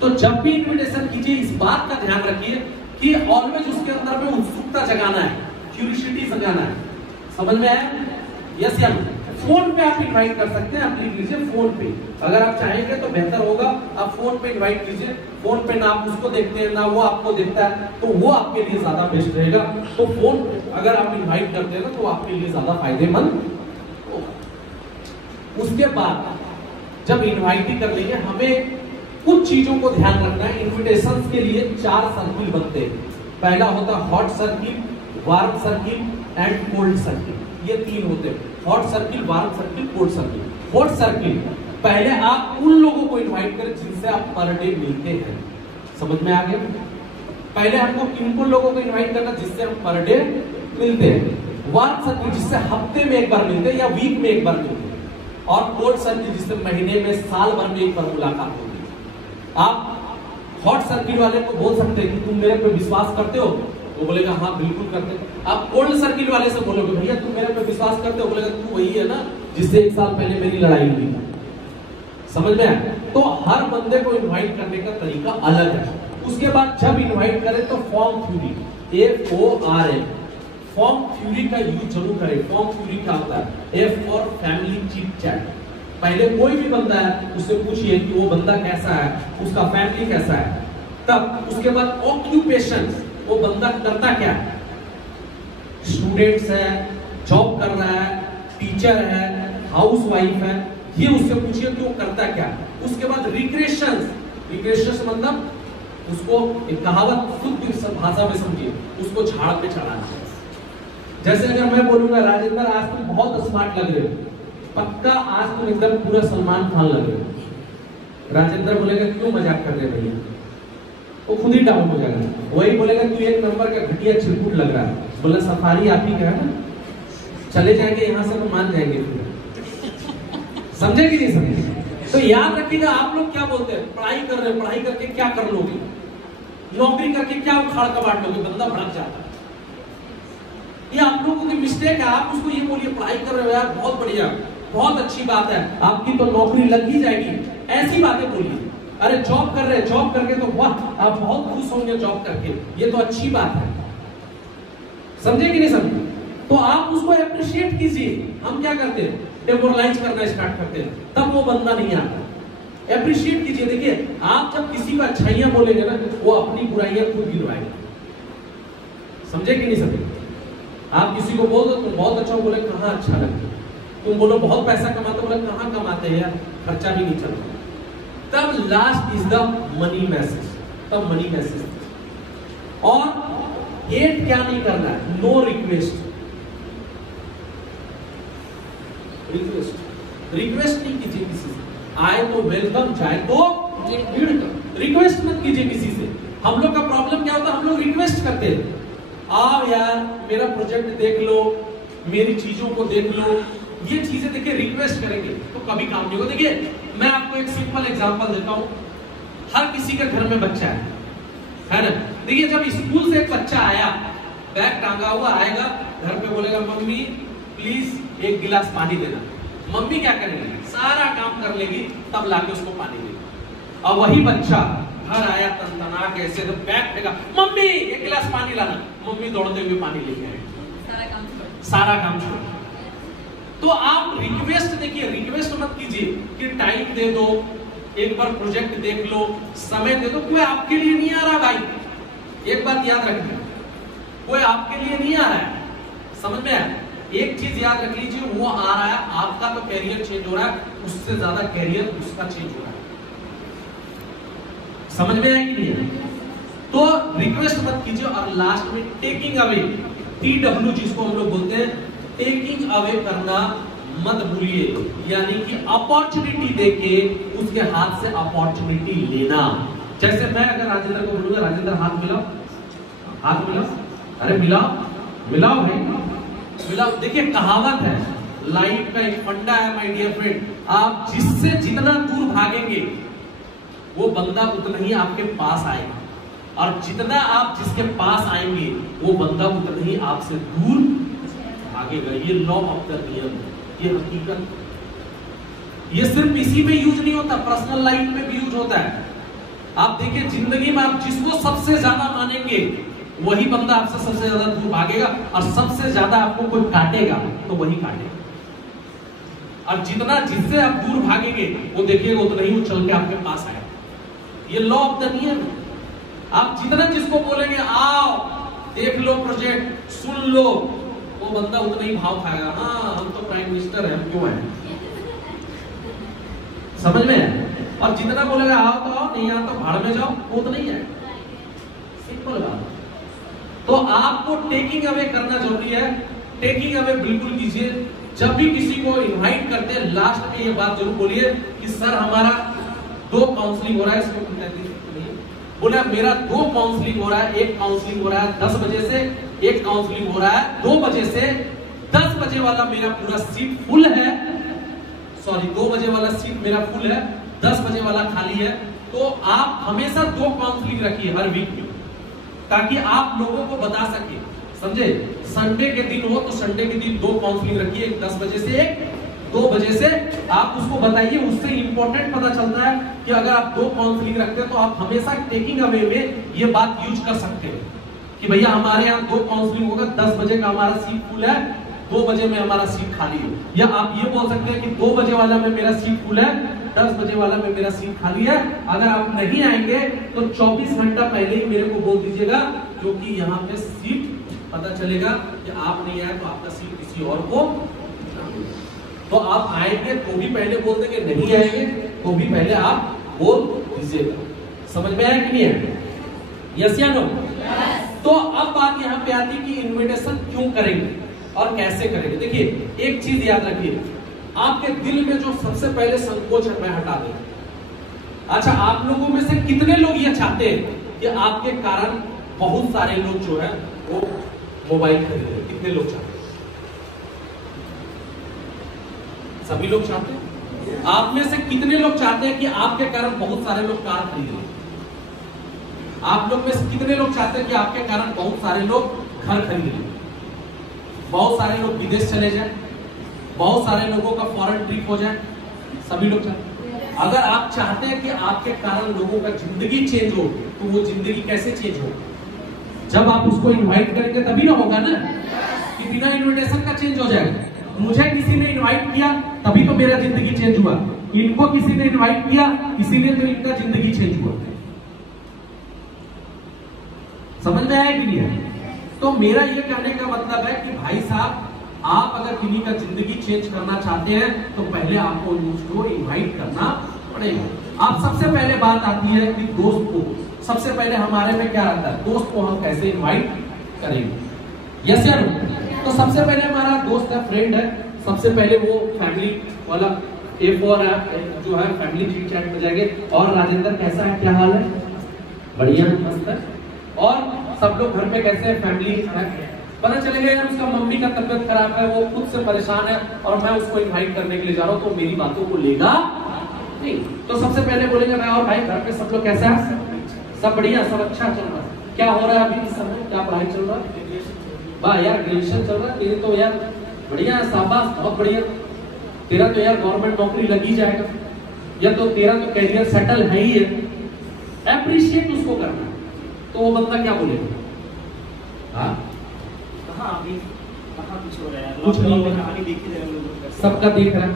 तो जब भी इनविटेशन कीजिए, इस बात का ध्यान रखिए कि ऑलवेज उसके अंदर में उत्सुकता जगाना है, क्यूरियोसिटी जगाना है। समझ में आया? यस या नो? फोन पे आप इनवाइट कर सकते हैं, आप लिख लीजिए फोन पे। अगर आप चाहेंगे तो बेहतर होगा, आप फोन पे इनवाइट कीजिए। फोन पे ना आप उसको देखते हैं ना वो आपको देखता है, तो वो आपके लिए ज्यादा बेस्ट रहेगा। तो फोन अगर आप इनवाइट करते हैं ना तो आपके लिए ज्यादा फायदेमंद होगा। उसके बाद जब इनवाइट ही कर लेंगे, हमें कुछ चीजों को ध्यान रखना है। इन्विटेशंस के लिए 4 सर्किल बनते हैं। पहला होता है hot circle, warm circle and cold circle. ये 3 होते हैं, hot circle, warm circle, cold circle. Hot circle, पहले आप उन लोगों को इनवाइट करें जिनसे आप पर डे मिलते हैं। समझ में आ गया? पहले हमको किन लोगों को इनवाइट करना जिससे हम पर डे मिलते हैं। वार्म सर्किल जिससे हफ्ते में एक बार मिलते हैं या वीक में एक बार मिलते हैं। और कोल्ड सर्किल जिससे महीने में, साल भर में एक बार मुलाकात होती है। आप हॉट सर्किल वाले को बोल सकते हैं कि तुम मेरे पे विश्वास करते हो, वो बोलेगा हाँ बिल्कुल करते हैं। आप कोल्ड सर्किल वाले से बोलोगे भैया तुम मेरे पे विश्वास करते हो, बोलेगा तू वही है ना जिससे 1 साल पहले मेरी लड़ाई हुई। समझ में आया? तो हर बंदे को इनवाइट करने का तरीका अलग है। उसके बाद जब इनवाइट करें तो form theory, FORM, form theory का यूज जरूर करें। फॉर्म थ्योरी क्या होता है? F for family chit chat. पहले कोई भी बंदा है उससे पूछिए कि वो बंदा कैसा है, उसका फैमिली कैसा है। तब उसके बाद ऑक्यूपेशन, वो बंदा करता क्या है, स्टूडेंट्स है, जॉब कर रहा है, टीचर है, हाउस वाइफ है, ये उससे पूछिए कि वो करता क्या। उसके बाद रिक्रिएशंस, रिक्रिएशंस मतलब उसको एक कहावत शुद्ध भाषा में समझिए, उसको झाड़ पे चढ़ाना। जैसे अगर मैं बोलूंगा राजेंद्र आज तुम बहुत स्मार्ट लग रहे हो, पक्का आज तुम एकदम पूरा सलमान खान लग रहे हो। राजेंद्र बोलेगा क्यों मजाक कर रहे भैया, वो खुद ही डाउन हो जाएगा। वही बोलेगा तू 1 नंबर का घटिया चिरकुट लग रहा है, बोला सफारी आप ही का है ना, चले जाएंगे यहाँ से तो मान जाएंगे। समझे कि नहीं समझे? तो याद रखिएगा आप लोग क्या बोलते हैं, पढ़ाई कर रहे हैं, पढ़ाई करके क्या कर लोगे, नौकरी करके क्या उखाड़ कबाड़ लोगे, बंदा भड़क जाता है। ये आप लोगों की मिस्टेक है। आप उसको ये बोलिए पढ़ाई कर रहे हो यार बहुत बढ़िया, बहुत अच्छी बात है, आपकी तो नौकरी लग ही जाएगी, ऐसी बातें बोलिए। अरे जॉब कर रहे हैं, जॉब करके तो वाह आप बहुत खुश होंगे जॉब करके, ये तो अच्छी बात है। समझे कि नहीं समझे? तो आप उसको अप्रिशिएट कीजिए। हम क्या करते हैं, डेमोरलाइज करना स्टार्ट करते हैं, तब वो बंदा नहीं आता। अप्रिशिएट कीजिए। देखिए आप जब किसी को अच्छाइयां बोलेंगे ना, वो अपनी बुराइयां खुद गिनवाएगा। समझे कि नहीं समझे? आप किसी को बोल दो तुम बहुत अच्छा, बोले कहाँ अच्छा लगता, तुम बोलो बहुत पैसा कमाते, बोले कहाँ कमाते हैं यार, खर्चा भी नहीं चलता। तब last is the money message, तब मनी मैसेज। और हेट क्या नहीं करना है, नो रिक्वेस्ट। रिक्वेस्ट नहीं कीजिए किसी से, आए तो वेलकम, जाए तो रिक्वेस्ट मत कीजिए किसी से। हम लोग का प्रॉब्लम क्या होता है, हम लोग रिक्वेस्ट करते हैं, आओ यार मेरा प्रोजेक्ट देख लो, मेरी चीजों को देख लो। ये चीजें देखिए रिक्वेस्ट करेंगे तो कभी काम नहीं होगा। देखिए मैं आपको एक सिंपल एग्जांपल देता हूं। हर किसी के घर में बच्चा है ना। देखिए जब स्कूल से एक बच्चा आया, बैग टांगा हुआ आएगा, घर पे बोलेगा मम्मी प्लीज 1 गिलास पानी देना। मम्मी क्या करेगी, सारा काम कर लेगी, तब लाके उसको पानी देगी। और वही बच्चा घर आया तनतना के ऐसे तो बैग फेंका, मम्मी 1 गिलास पानी लाना, मम्मी दौड़ते हुए पानी लेके आए, सारा काम छोड़। तो आप रिक्वेस्ट देखिए, रिक्वेस्ट मत कीजिए कि टाइम दे दो, एक बार प्रोजेक्ट देख लो, समय दे दो। कोई आपके लिए नहीं आ रहा भाई, एक बात याद रखिए, कोई आपके लिए नहीं आ रहा है। समझ में आया? एक चीज याद रख लीजिए, वो आ रहा है, आपका तो कैरियर चेंज हो रहा है, उससे ज्यादा कैरियर उसका चेंज हो रहा है। समझ में आया कि नहीं? तो रिक्वेस्ट मत कीजिए। और लास्ट में टेकिंग अवे, TW जिसको हम लोग बोलते हैं, टेकिंग अवे करना मत भूलिए। यानी कि अपॉर्चुनिटी देके उसके हाथ से अपॉर्चुनिटी लेना। जैसे मैं अगर राजेंद्र को बोलूंगा राजेंद्र हाथ मिलाओ, हाथ मिलाओ, अरे मिलाओ मिलाओ भाई मिलाओ। देखिए कहावत है, लाइफ का एक फंडा है माय डियर फ्रेंड, आप जिससे जितना दूर भागेंगे वो बंदा उतना ही आपके पास आएगा, और जितना आप जिसके पास आएंगे वो बंदा उतना ही आपसे दूर भागेगा। ये लॉ ऑफ द नियम, ये हकीकत। ये सिर्फ इसी में यूज नहीं होता, पर्सनल लाइफ में भी यूज होता है। आप देखिए जिंदगी में आप जिसको सबसे ज्यादा मानेंगे वही बंदा आपसे सबसे ज्यादा दूर भागेगा, और सबसे ज्यादा आपको कोई काटेगा तो वही काटेगा। और जितना जिससे आप दूर भागेंगे वो देखिएगा उतना ही वो चल के आपके पास आएगा। ये लॉ ऑफ द नियम। आप जितना जिसको बोलेंगे आओ देख लो प्रोजेक्ट सुन लो, वो बंदा उतना ही भाव खाएगा। हाँ हम तो प्राइम मिनिस्टर हैं, हम क्यों आए, समझ में। और जितना बोलेगा आओ तो आओ, नहीं आओ तो भाड़ में जाओ, वो तो नहीं है। सिंपल बात। तो आपको टेकिंग अवे करना जरूरी है। टेकिंग अवे बिल्कुल कीजिए। जब भी किसी को इनवाइट करते हैं लास्ट में ये बात जरूर बोलिए कि सर हमारा 2 काउंसलिंग हो रहा है। इसको बोला मेरा 2 काउंसलिंग हो रहा है, 1 काउंसलिंग हो रहा है 10 बजे से, 1 काउंसलिंग हो रहा है 2 बजे से। 10 बजे वाला मेरा पूरा सीट फुल है, सॉरी 2 बजे वाला सीट मेरा फुल है, 10 बजे वाला खाली है। तो आप हमेशा 2 काउंसलिंग रखिए हर वीक में, ताकि आप लोगों को बता सके, समझे। संडे के दिन हो तो संडे के दिन 2 काउंसलिंग रखिए, 10 बजे से 1, 2 बजे से। आप उसको बताइए, उससे इंपॉर्टेंट पता चलता है कि अगर आप 2 काउंसलिंग रखते हैं तो आप हमेशा टेकिंग अवे में ये बात यूज कर सकते हैं कि भैया हमारे यहाँ 2 काउंसलिंग होगा, 10 बजे का हमारा सीट फुल है, 2 बजे में हमारा सीट खाली है। या आप ये बोल सकते हैं कि 2 बजे वाला में मेरा सीट फुल है, 10 बजे वाला में मेरा सीट खाली है। अगर आप नहीं आएंगे तो 24 घंटा पहले ही मेरे को बोल दीजिएगा, क्योंकि यहाँ पे सीट पता चलेगा कि आप नहीं आए तो आपका सीट किसी और को। तो आप आएंगे तो भी पहले बोल देंगे, नहीं आएंगे तो भी पहले आप बोल दीजिएगा। समझ में आया कि नहीं है? यस या नो? तो अब बात यहाँ पे आती है कि इनविटेशन क्यों करेंगे और कैसे करेंगे। देखिए एक चीज याद रखिए, आपके दिल में जो सबसे पहले संकोच है मैं हटा दें। अच्छा, आप लोगों में से कितने लोग ये चाहते हैं कि आपके कारण बहुत सारे लोग जो है वो मोबाइल खरीदे? कितने लोग चाहते हैं? सभी लोग चाहते हैं। आप में से कितने लोग चाहते हैं कि आपके कारण बहुत सारे लोग कार खरीदें? आप लोग में से कितने लोग चाहते हैं कि आपके कारण बहुत सारे लोग घर खरीदें, बहुत सारे लोग विदेश चले जाएं, बहुत सारे लोगों का फॉरेन ट्रिप हो जाए? सभी लोग चाहते हैं। अगर आप चाहते हैं कि आपके कारण लोगों का जिंदगी चेंज हो, तो वो जिंदगी कैसे चेंज हो? जब आप उसको इनवाइट करेंगे तभी ना होगा ना, कि बिना इनविटेशन का चेंज हो जाएगा। मुझे किसी ने इनवाइट किया तभी तो मेरा जिंदगी चेंज हुआ, इनको किसी ने इनवाइट किया इसीलिए तो इनका जिंदगी चेंज हुआ। समझ में आया कि नहीं? तो मेरा ये कहने का मतलब है कि भाई साहब, आप अगर किसी का जिंदगी चेंज करना चाहते हैं तो पहले आपको उसको इनवाइट करना पड़ेगा। आप सबसे पहले बात आती है कि दोस्त को, सबसे पहले हमारे में क्या रहता है, दोस्त को हम कैसे इनवाइट करेंगे? यस या नो? तो सबसे पहले हमारा दोस्त है, फ्रेंड है, सबसे पहले वो फैमिली वाला A4 ऐप जो है फैमिली चिट चैट में जाएंगे। और राजेंद्र कैसा है, क्या हाल है? बढ़िया मस्त है। और सब लोग घर पे कैसे है, फैमिली है? पता चलेगा यार उसका मम्मी का तबियत खराब है, वो खुद से परेशान है और मैं उसको इनवाइट करने के लिए जा रहा हूँ, तो मेरी बातों को लेगा नहीं। तो सबसे पहले बोलेंगे भाई, और भाई घर पे सब लोग कैसा है? सब बढ़िया, सब अच्छा चल रहा है। क्या हो रहा है अभी इस समय, क्या पढ़ाई चल रहा है? वाह यार ग्रेजुएशन चल रहा है, तेरे तो यार बढ़िया है, शाबाश, बहुत बढ़िया। तेरा तो यार गवर्नमेंट नौकरी लग ही जाएगा, या तो तेरा तो कैरियर सेटल है ही है। अप्रिशिएट उसको करना। तो वो बंदा क्या बोलेगा? हाँ कुछ नहीं, सबका देख रहा है।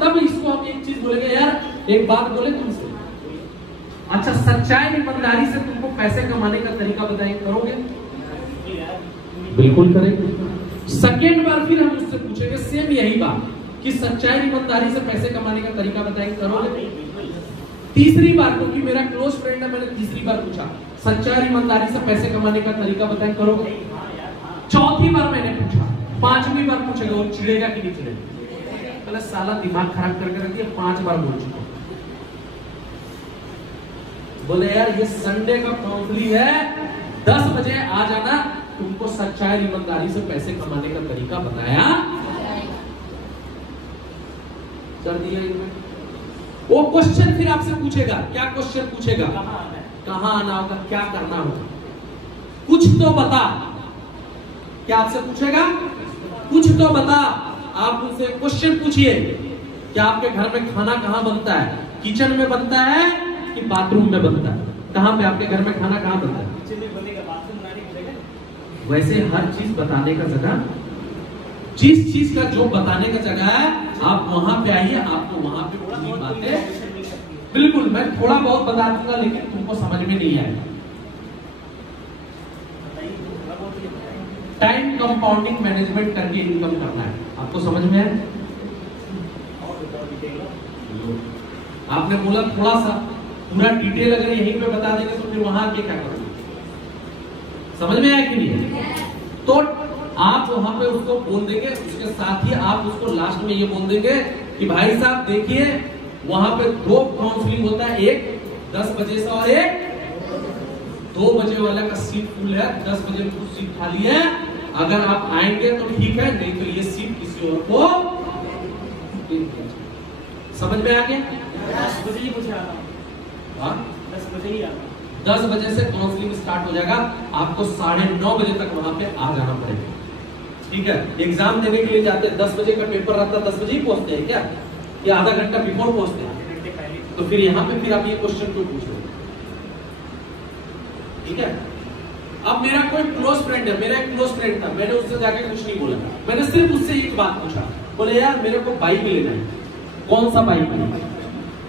तब इसको हम एक चीज बोलेंगे, यार एक बात बोले तुमसे, अच्छा सच्चाई ईमानदारी से तुमको पैसे कमाने का तरीका बताएंगे, करोगे? बिल्कुल करेंगे। सेकेंड बार फिर हम उससे पूछेंगे सेम यही बात कि सच्चाई ईमानदारी से पैसे कमाने का तरीका बताएंगे, करोगे? तीसरी बार, क्योंकि मेरा क्लोज फ्रेंड है, मैंने तीसरी बार पूछा सच्चाई ईमानदारी से पैसे कमाने का तरीका बताएं, करोगे? चौथी बार मैंने पूछा, पांचवी बार पूछेगा, वो चिड़ेगा कि नहीं चिड़ेगा? पहले साला दिमाग खराब करके रखिए, 5 बार बोल चुका। बोले यार ये संडे का काउंसलिंग है, 10 बजे आ जाना, तुमको सच्चाई ईमानदारी से पैसे कमाने का तरीका बताया कर दिया इन्होंने। वो क्वेश्चन फिर आपसे पूछेगा, क्या क्वेश्चन पूछेगा? कहाँ आना होगा, क्या करना होगा, कुछ तो बता। क्या आपसे पूछेगा? कुछ तो बता। आप उनसे क्वेश्चन पूछिए कि आपके घर में खाना कहाँ बनता है, किचन में बनता है कि बाथरूम में बनता है? कहाँ पे आपके घर में खाना कहाँ बनता है? किचन में बनेगा, बाथरूम बनाने की जगह। वैसे हर चीज बताने का जगह जिस चीज का जो बताने का जगह है आप वहां पे आइए, आपको वहां पे पूरी बातें बिल्कुल मैं थोड़ा बहुत बता दूंगा लेकिन तुमको समझ में नहीं आएगा। टाइम कंपाउंडिंग मैनेजमेंट करके इनकम करना है, आपको समझ में है? आपने बोला थोड़ा सा, पूरा डिटेल अगर यहीं पे बता देंगे तो फिर वहां आके क्या करोगे? समझ में आया कि नहीं? तो आप वहां पे उसको बोल देंगे, उसके साथ ही आप उसको लास्ट में ये बोल देंगे कि भाई साहब देखिए वहां पे 2 काउंसलिंग होता है, एक 10 बजे से और एक 2 बजे वाला का सीट फुल है, 10 बजे में कुछ सीट खाली है, अगर आप आएंगे तो ठीक है, नहीं तो ये सीट किसी और को। समझ में आ गया? 10 बजे ही मुझे आना। हाँ 10 बजे ही आना। 10 बजे से काउंसलिंग स्टार्ट हो जाएगा, आपको 9:30 बजे तक वहां पे आ जाना पड़ेगा। ठीक है, एग्जाम देने के लिए जाते हैं 10 बजे का पेपर रहता है, 10 बजे ही पहुंचते हैं क्या, या आधा घंटा बिफोर पहुंचते हैं? तो फिर यहाँ पे फिर आप ये क्वेश्चन क्यों पूछोगे? ठीक है, अब मेरा कोई क्लोज फ्रेंड है, मेरा एक क्लोज फ्रेंड था, मैंने उससे जाके कुछ नहीं बोला, मैंने सिर्फ उससे एक बात पूछा, बोले यार मेरे को बाइक लेना है, कौन सा बाइक लेना है?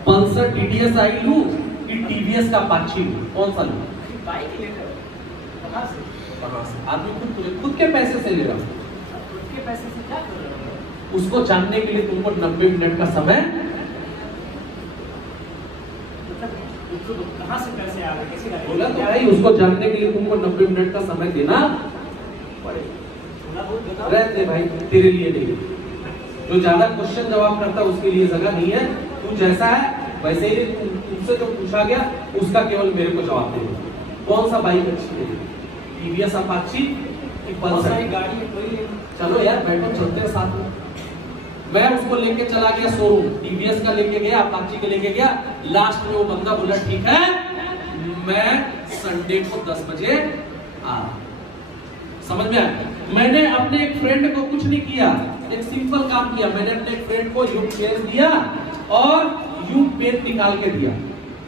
पल्सर TTS आई लूं कि TVS का अपाची लूं, कौन सा लूं? बाइक लेकर कहां से? आदमी खुद के पैसे से ले रहा हूं। खुद के पैसे से क्या कर रहे हो? उसको जानने के लिए तुमको 90 मिनट का समय, कहां से पैसे आ रहे, कैसे आ रहे? बोला तो भाई उसको जानने के लिए तुमको 90 मिनट का समय देना पड़ेगा। रहते भाई तेरे लिए नहीं, जो ज्यादा क्वेश्चन जवाब करता उसके लिए जगह नहीं है, तू जैसा है वैसे ही तुमसे जो पूछा गया उसका केवल मेरे को जवाब देना। कौन सा बाइक अच्छी है, TVS अपाची कि पल्सर? गाड़ी है कोई? चलो यार बैठो चलते हैं साथ में। मैं उसको लेके चला गया शोरूम, TVS का लेके गया, अपाची का लेके गया, लास्ट में वो बंदा बोला ठीक है मैं संडे को 10 बजे आ। समझ में आया? मैंने अपने एक फ्रेंड को कुछ नहीं किया, एक सिंपल काम किया, मैंने अपने एक फ्रेंड को यू पेज दिया और यू पेज निकाल के दिया।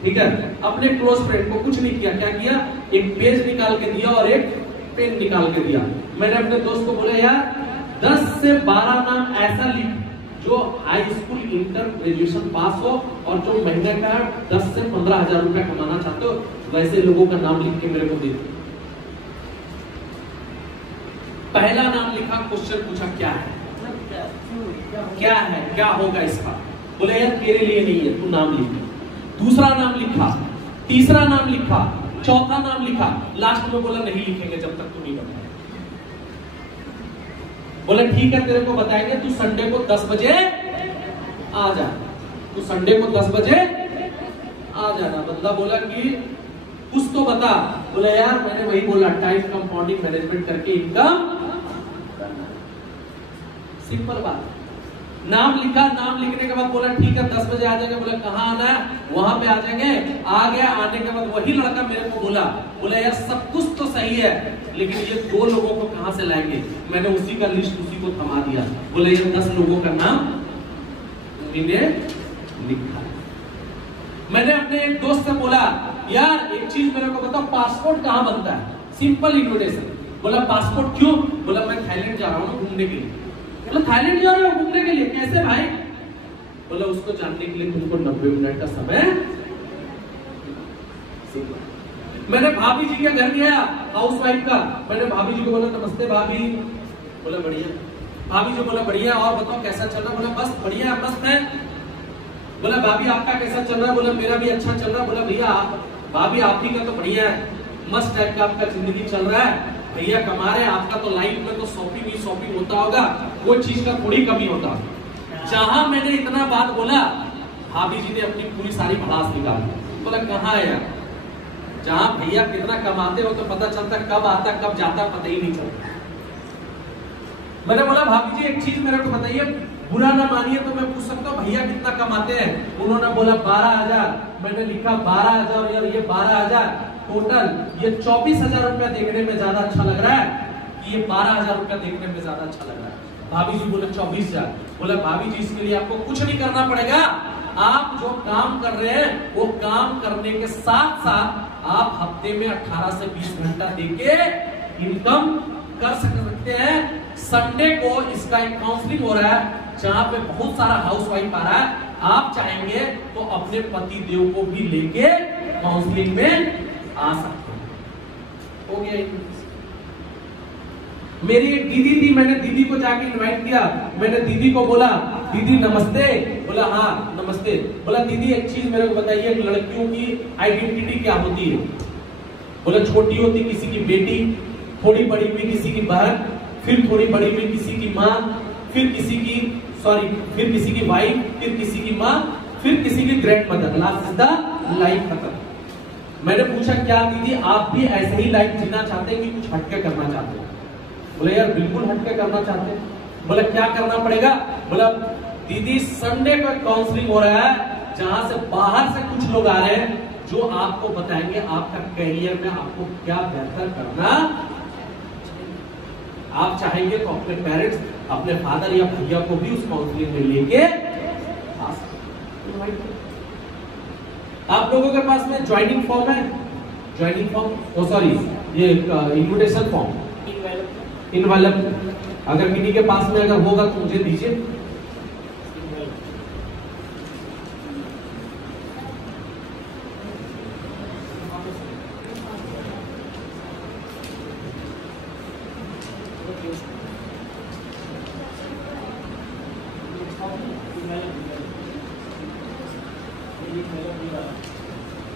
ठीक है, अपने क्लोज फ्रेंड को कुछ नहीं किया, क्या किया, एक पेज निकाल के दिया और एक पेन निकाल के दिया। मैंने अपने दोस्त को बोला यार 10 से 12 नाम ऐसा लिख जो high school inter graduation pass हो और जो महीने का 10 से 15 हजार रुपया कमाना चाहते हो, वैसे लोगों का नाम लिख के मेरे को दे दो। पहला नाम लिखा, क्वेश्चन पूछा क्या है, क्या है, क्या होगा इसका? बोले यार तेरे लिए नहीं है, तू नाम लिख। दूसरा नाम लिखा, तीसरा नाम लिखा, चौथा नाम लिखा, लास्ट में बोला नहीं लिखेंगे जब तक तू नहीं बताए। बोले ठीक है तेरे को बताएंगे, तू संडे को 10 बजे आ जा, तू संडे को 10 बजे आ जाना। बंदा बोला कि कुछ तो बता। बोला यार मैंने वही बोला टाइम कंपाउंडिंग मैनेजमेंट करके इनकम। सिंपल बात। नाम लिखा, नाम लिखने के बाद बोला ठीक है 10 बजे आ जाएंगे। बोला कहाँ आना है? वहां पे आ जाएंगे। आ गया, आने के बाद वही लड़का मेरे को बोला यार सब कुछ तो सही है लेकिन ये 2 लोगों को कहां से लाएंगे? मैंने उसी का लिस्ट उसी को थमा दिया। बोले ये 10 लोगों का नाम उन्होंने लिखा। मैंने अपने एक दोस्त से बोला यार एक चीज मेरे को बताओ, पासपोर्ट कहाँ बनता है? Simple invitation. बोला पासपोर्ट क्यों? बोला मैं थाईलैंड जा रहा हूँ घूमने के लिए। बोला थाईलैंड जा रहे हो घूमने के लिए, कैसे भाई? बोला उसको जानने के लिए तुमको 90 मिनट का समय। मैंने भाभी जी के घर गया, हाउस वाइफ का। मैंने भाभी जी को बोला नमस्ते भाभी। बोला बढ़िया। भाभी जी बोला बढ़िया, और बताओ कैसा चल रहा? बोला बस बढ़िया मस्त है। बोला भाभी आपका कैसा चल रहा है? बोला मेरा भी अच्छा चल रहा है। बोला भैया भाभी आप ही का तो बढ़िया है, मस्त टाइप का आपका जिंदगी चल रहा है, भैया कमा रहे हैं, आपका तो लाइफ में तो शॉपिंग ही शॉपिंग होता होगा, कोई चीज का थोड़ी कमी होता। जहां मैंने इतना बात बोला भाभी जी ने अपनी पूरी सारी भड़ास निकाली। बोला कहाँ है यार? जहां भैया कितना कमाते हो तो पता चलता, कब आता कब जाता पता ही नहीं चलता। मैंने बोला भाभी जी एक चीज मेरे को बताइए, बुरा ना मानिए तो मैं पूछ सकता हूँ भैया कितना कमाते हैं? उन्होंने बोला 12,000। मैंने लिखा 12,000 और ये 12,000 टोटल, ये 24,000 रुपया देखने में ज्यादा अच्छा लग रहा है कि ये 12,000 रुपया देखने में ज्यादा अच्छा लग रहा है? भाभी जी बोले 24,000। बोला भाभी जी इसके लिए आपको कुछ नहीं करना पड़ेगा, आप जो काम कर रहे हैं वो काम करने के साथ साथ आप हफ्ते में 18 से 20 घंटा देके इनकम कर सकते हैं। संडे को इसका एक काउंसलिंग हो रहा है जहां पे बहुत सारा हाउसवाइफ आ रहा है। आप चाहेंगे तो अपने पति देव को भी लेके काउंसलिंग में आ सकते हैं। हो गया। मेरी एक दीदी थी, मैंने दीदी को जाके इनवाइट किया। मैंने दीदी को बोला, दीदी नमस्ते। बोला हाँ नमस्ते। बोला दीदी एक चीज मेरे को बताइए, लड़कियों की आइडेंटिटी क्या होती है? बोला छोटी होती किसी की बेटी, थोड़ी बड़ी हुई किसी की बहन, फिर थोड़ी बड़ी हुई किसी की माँ, फिर किसी की वाइफ, फिर किसी की माँ, फिर किसी की grand mother. Last is the life खत्म। मैंने पूछा क्या दीदी आप भी ऐसे ही लाइफ जीना चाहते हैं कि कुछ हटके करना चाहते हैं? बोले यार बिल्कुल हटके करना चाहते हैं। बोला क्या करना पड़ेगा? बोला दीदी संडे को काउंसलिंग हो रहा है जहां से बाहर से कुछ लोग आ रहे हैं जो आपको बताएंगे आपका करियर में आपको क्या बेहतर करना। आप चाहेंगे तो अपने पेरेंट्स, अपने फादर या भैया को भी उस काउंसलिंग में लेके आ सकते हैं। आप लोगों के पास में ज्वाइनिंग फॉर्म है? ज्वाइनिंग फॉर्म, सॉरी ये इन्विटेशन फॉर्म, इनवेलप। अगर किसी के पास में अगर होगा तो मुझे दीजिए।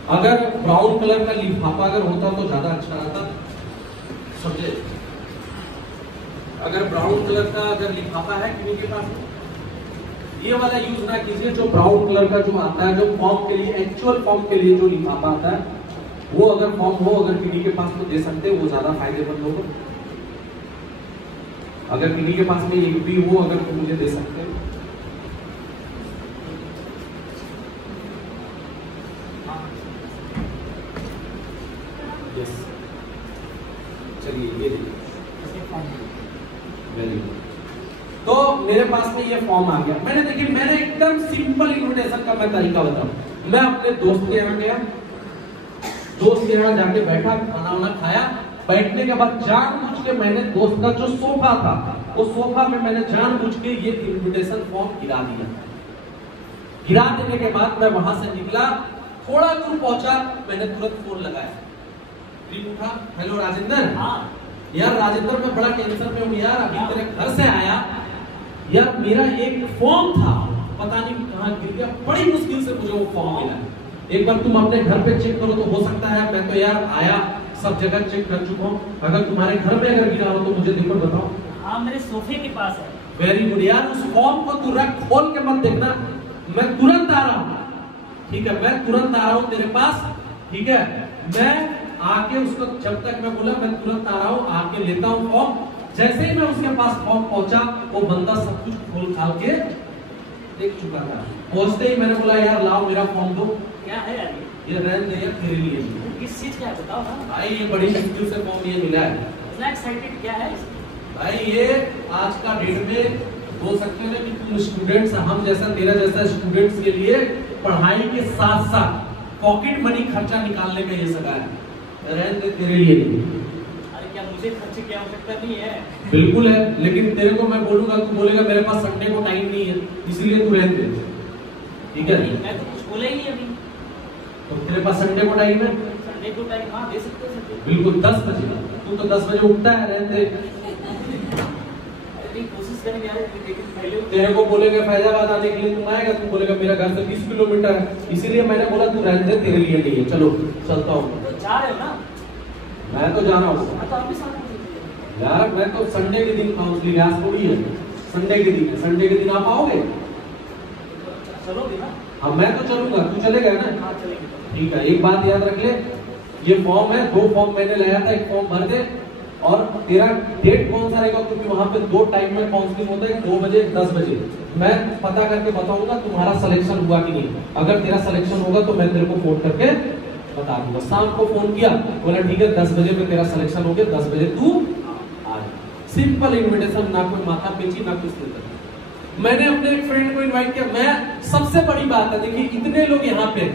अगर ब्राउन कलर का लिफाफा अगर होता तो ज्यादा अच्छा रहता, समझे? अगर ब्राउन कलर का अगर लिफाफा है किसी के पास, ये वाला यूज ना कीजिए। जो ब्राउन कलर का जो आता है, जो फॉर्म के लिए, एक्चुअल फॉर्म के लिए जो लिफाफा आता है, वो अगर फॉर्म हो, अगर किसी के पास तो दे सकते हैं, वो ज्यादा फायदेमंद होगा। अगर किसी के पास में एक भी हो अगर तो मुझे दे सकते हैं। चलिए ये देखिए, वेरी गुड। तो मेरे पास में ये फॉर्म आ गया। मैंने एकदम सिंपल इन्विटेशन का मैं तरीका बताऊं। मैं अपने दोस्त के यहाँ गया, दोस्त के यहाँ जाके बैठा, खाना वाना खाया। बैठने के बाद जानबूझ के मैंने दोस्त का जो सोफा था, उस सोफा में मैंने जानबूझ के ये इन्विटेशन फॉर्म गिरा दिया। गिरा देने के बाद मैं वहां से निकला, थोड़ा दूर पहुंचा, मैंने तुरंत फोन लगाया। उठा, हेलो राजेंद्र। हाँ यार राजेंद्र मैं बड़ा टेंशन में हूँ यार, अभी तेरे घर से आया यार, मेरा एक फॉर्म था पता नहीं कहाँ गिर गया, बड़ी मुश्किल से मुझे वो फॉर्म मिला। एक बार तुम अपने घर पे चेक करो तो हो सकता है, मैं तो यार आया सब जगह चेक कर चुका हूँ, अगर तुम्हारे घर में अगर गिरा हो तो मुझे देखो बताओ। हाँ मेरे सोफे के पास है। वेरी गुड यार, उस फॉर्म को तू रख, खोल के मत देखना, मैं तुरंत आ रहा हूँ। ठीक है, मैं तुरंत आ रहा हूँ तेरे पास। ठीक है, मैं आके उसको, जब तक मैं बोला मैं तुरंत आ रहा हूँ, आके लेता हूँ फॉर्म। जैसे ही मैं उसके पास फॉर्म पहुंचा, वो बंदा सब कुछ खोल खाल के देख चुका था। पहुंचते ही मैंने बोला यार लाओ मेरा फॉर्म दो। क्या है यार ये रहने दे तेरे लिए। किस चीज का बताओ ना भाई, ये बड़ी मुश्किल से फॉर्म ये मिला है। इतना एक्साइटेड क्या है भाई? ये आज का डेट में बोल सकते हैं कि तुम स्टूडेंट्स, हम जैसा तेरा जैसा स्टूडेंट्स के लिए पढ़ाई के साथ साथ पॉकेट मनी खर्चा निकालने का ये सगा है। रहने दे तेरे लिए। अरे क्या मुझे खर्चे की आवश्यकता नहीं है? बिल्कुल है, लेकिन तेरे को मैं बोलूंगा, तू बोलेगा मेरे पास संडे को टाइम नहीं है, इसीलिए तू रहने दे। ठीक है, मैं तो कुछ बोला ही नहीं अभी। तो तेरे पास संडे को टाइम है? संडे को टाइम हाँ दे सकते हो। बिल्कुल 10 बजे। तू तो 10 बजे उठता है, रहने दे। कोशिश करेंगे यार, लेकिन पहले तेरे को बोलेगा फैजाबाद आने के लिए, तुम आएगा, तुम बोलेगा मेरा घर से 20 किलोमीटर है, इसीलिए मैंने बोला तू रहने दे, तेरे लिए नहीं है। चलो चलता हूँ। तो जा रहे हो ना? मैं तो जा रहा हूँ तो आप भी साथ यार। मैं तो संडे के दिन काउंसलिंग आज थोड़ी है, संडे के दिन है। संडे के दिन आप आओगे? चलोगे ना? हाँ मैं तो चलूंगा, तू चलेगा ना? हाँ चलेंगे। ठीक है, एक बात याद रख ले, ये फॉर्म है, 2 फॉर्म मैंने लाया था, एक फॉर्म भर दे। और तेरा डेट कौन सा रहेगा, क्योंकि वहां पे 2 टाइम में काउंसलिंग होता है, 2 बजे 10 बजे। मैं पता करके बताऊंगा तुम्हारा सिलेक्शन हुआ कि नहीं। अगर तेरा सिलेक्शन होगा तो मैं तेरे को फोन करके बता दूंगा। शाम को फोन किया, बोला ठीक है 10 बजे में तेरा सिलेक्शन हो गया, 10 बजे तू आ। सिंपल इन्विटेशन, ना कोई माथा पेची ना कुछ नहीं। मैंने अपने एक फ्रेंड को इनवाइट किया। मैं सबसे बड़ी बात है, देखिए इतने लोग यहाँ पे,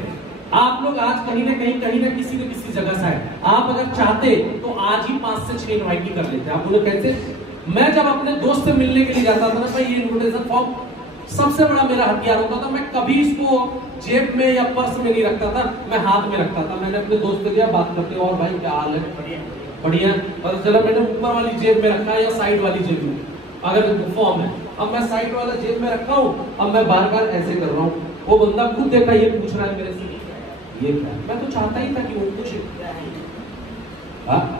आप लोग आज कहीं ना किसी जगह से आए। आप अगर चाहते तो आज ही 5 से 6 इनवाइट कर लेते हैं। आप बोलो कैसे? मैं जब अपने दोस्त से मिलने के लिए जाता था ना भाई, ये इन्विटेशन फॉर्म सबसे बड़ा मेरा हथियार होता था। मैं कभी इसको जेब में या पर्स में नहीं रखता था, मैं हाथ में रखता था। मैंने अपने दोस्त को दिया, बात करते और भाई क्या हाल है, बढ़िया। और चलो मैंने ऊपर वाली जेब में रखा या साइड वाली जेब में, अगर फॉर्म है। अब मैं साइड वाला जेब में रखा हूँ, अब मैं बार बार ऐसे कर रहा हूँ। वो बंदा खुद देखा, ये पूछ रहा है मेरे से ये क्या है। मैं तो चाहता ही था कि वो पूछे,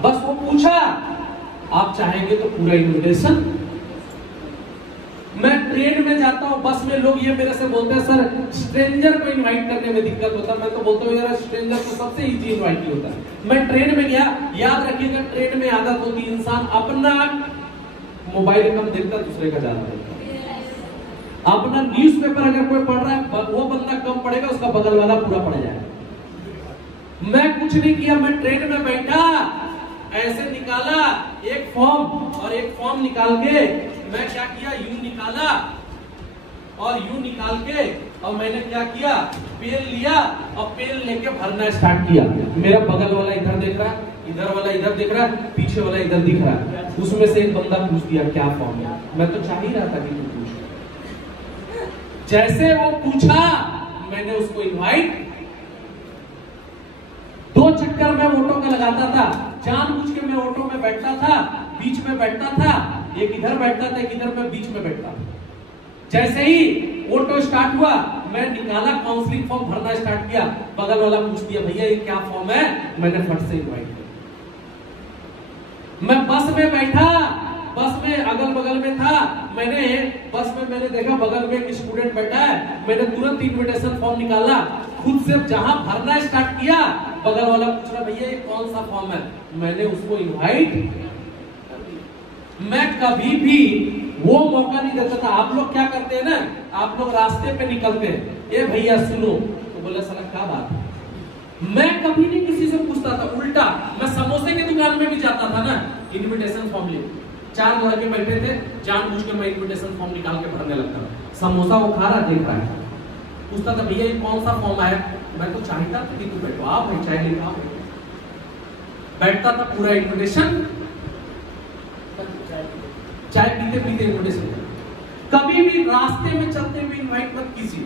बस वो पूछा। आप चाहेंगे तो पूरा इन्विटेशन। मैं ट्रेन में जाता हूँ, बस में लोग ये मेरे से बोलते हैं सर स्ट्रेंजर को इनवाइट करने में दिक्कत होता है। मैं तो बोलता हूँ यार स्ट्रेंजर को सबसे इजी इनवाइट होता है। मैं ट्रेन में गया, याद रखिएगा ट्रेन में आदत होती है इंसान अपना मोबाइल कम देखता, दूसरे का ज्यादा देखता। अपना न्यूज़पेपर अगर कोई पढ़ रहा है, वो बंदा कम पढ़ेगा, उसका बगल वाला पूरा पढ़ जाएगा। मैं कुछ नहीं किया, मैं ट्रेन में बैठा, ऐसे निकाला एक फॉर्म, और एक फॉर्म निकाल के मैं क्या किया, यूं निकाला और यूं निकाल के, और मैंने क्या किया, पेन लिया और पेन लेके भरना स्टार्ट किया। मेरा बगल वाला इधर देख रहा है, इधर वाला इधर देख रहा है, पीछे वाला इधर दिख रहा है। उसमें से एक बंदा पूछ दिया क्या फॉर्म है। मैं तो चाह ही रहा था कि तू पूछ। जैसे वो पूछा, मैंने उसको इनवाइट। 2 चक्कर मैं ऑटो का लगाता था, जानबूझ के मैं ऑटो में बैठता था, बीच में बैठता था, एक इधर बैठता था, एक इधर में बीच में बैठता था। जैसे ही ऑटो स्टार्ट हुआ, मैं निकाला काउंसलिंग फॉर्म भरना स्टार्ट किया। बगल वाला पूछ दिया भैया ये क्या फॉर्म है, मैंने फट से इनवाइट किया। मैं बस में बैठा, बस में अगल बगल में था, मैंने बस में मैंने देखा बगल में एक स्टूडेंट बैठा है, मैंने तुरंत इनविटेशन फॉर्म निकाला, खुद से जहां भरना स्टार्ट किया, बगल वाला पूछ रहा भैया ये कौन सा फॉर्म है, मैंने उसको इनवाइट। मैं कभी भी वो मौका नहीं देता था। आप लोग क्या करते हैं ना, आप लोग रास्ते पे निकलते हैं, ए भैया सुनो, तो बोले साला क्या बात है। मैं कभी नहीं किसी से पूछता था, उल्टा मैं समोसे की दुकान में भी जाता था ना, इनविटेशन फॉर्म ले, 4 लड़के बैठे थे, जानबूझ के मैं इनविटेशन फॉर्म निकाल के भरने लगता था। समोसा वो खा रहा देख रहा है, पूछता था भैया ये कौन सा फॉर्म है। मैं तो चाहता था कि तू बैठो, आप चाय लेके आओ। बैठता था पूरा इनविटेशन, चाय पीते पीते इनविटेशन। कभी भी रास्ते में चलते हुए इनवाइट मत कीजिए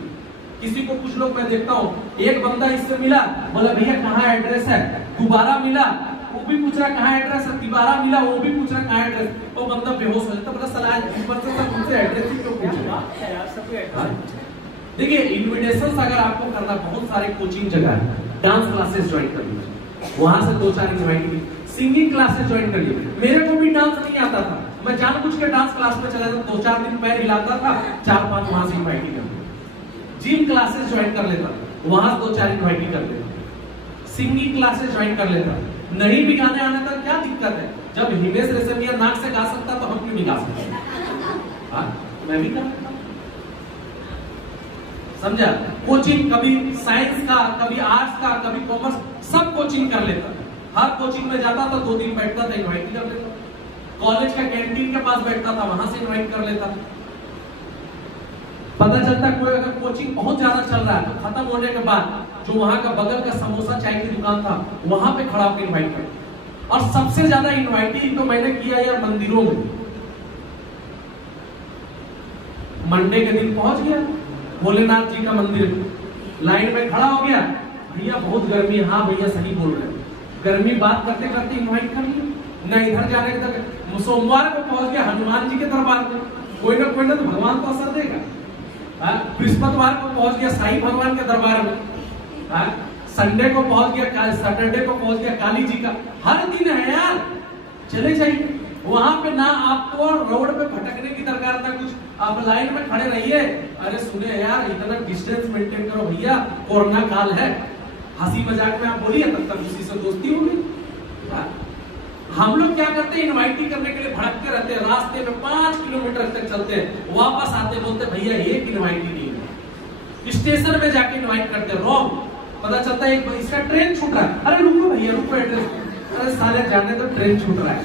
किसी को। कुछ लोग मैं देखता हूँ, एक बंदा इससे मिला, बोला भैया कहाँ एड्रेस है, दोबारा मिला, वो भी पूछ रहा कहाँ एड्रेस है, दोबारा मिला, वो भी पूछ रहा कहाँ एड्रेस, तो बंदा बेहोश हो जाता। बोला सलाह ऊपर से सब मुझसे एड्रेस ही क्यों पूछेगा। देखिए इनविटेशन अगर आपको करना, बहुत सारे कोचिंग जगह है, डांस क्लासेस ज्वाइन कर लीजिए, वहां से 2-4 इनवाइट की। सिंगिंग क्लासेस ज्वाइन कर लीजिए। मेरे को भी डांस नहीं आता था, मैं जानबूझ के डांस क्लास में चला जाता, 2-4 दिन पैर हिलाता था, 4-5 वहां से इनवाइट कर। जिम क्लासेस ज्वाइन कर लेता, वहां 2-4 इनवाइट कर लेता। सिंगिंग क्लासेस ज्वाइन कर लेता। नहीं भी गाने आने तक क्या दिक्कत है, जब हिमेश रेशमिया नाक से गा सकता तो हम क्यों नहीं गा सकते। मैं भी कर, समझा। कोचिंग कभी साइंस का, कभी आर्ट्स का, कभी कॉमर्स, सब कोचिंग कर लेता। हर कोचिंग में जाता था, 2 दिन बैठता था, इनवाइट कर लेता। कॉलेज का कैंटीन के पास बैठता था, वहां से इनवाइट कर लेता। पता चलता कोई अगर कोचिंग बहुत ज्यादा चल रहा है तो खत्म होने के बाद जो वहां का बगल का समोसा चाय की दुकान था, वहां पे खड़ा होकर इनवाइट कर। और सबसे ज्यादा इनवाइटिंग तो मैंने किया यार मंदिरों में। मंडे के दिन पहुंच गया भोलेनाथ जी का मंदिर, लाइन में खड़ा हो गया, भैया बहुत गर्मी है। हाँ भैया सही बोल रहे हैं, गर्मी बात करते करते इनवाइट कर लिया। न इधर जाने तक सोमवार को पहुंच गया हनुमान जी के दरबार में, कोई ना तो भगवान को असर देगा। बृहस्पतिवार को पहुंच गया साईं भगवान के दरबार में, संडे को पहुंच गया, सैटरडे को पहुंच गया काली जी का। हर दिन है यार, चले जाइए वहां पे। ना आपको रोड पे भटकने की दरकार था कुछ, आप लाइन में खड़े रहिए। अरे सुने यार इतना डिस्टेंस मेंटेन करो भैया, कोरोना काल है, हंसी मजाक में आप बोलिए, तब तक उसी से दोस्ती होगी। हम लोग क्या करते हैं, इनवाइट करने के लिए भटकते रहते हैं, रास्ते में 5 किलोमीटर तक चलते हैं, वापस आते बोलते भैया एक इनवाइट ही नहीं है। स्टेशन में जाके इनवाइट करते हैं, रॉन्ग। पता चलता है इसका ट्रेन छूट रहा है, अरे रुको भैया रुको, एड्रेस, अरे साले जाने तो ट्रेन छूट रहा है।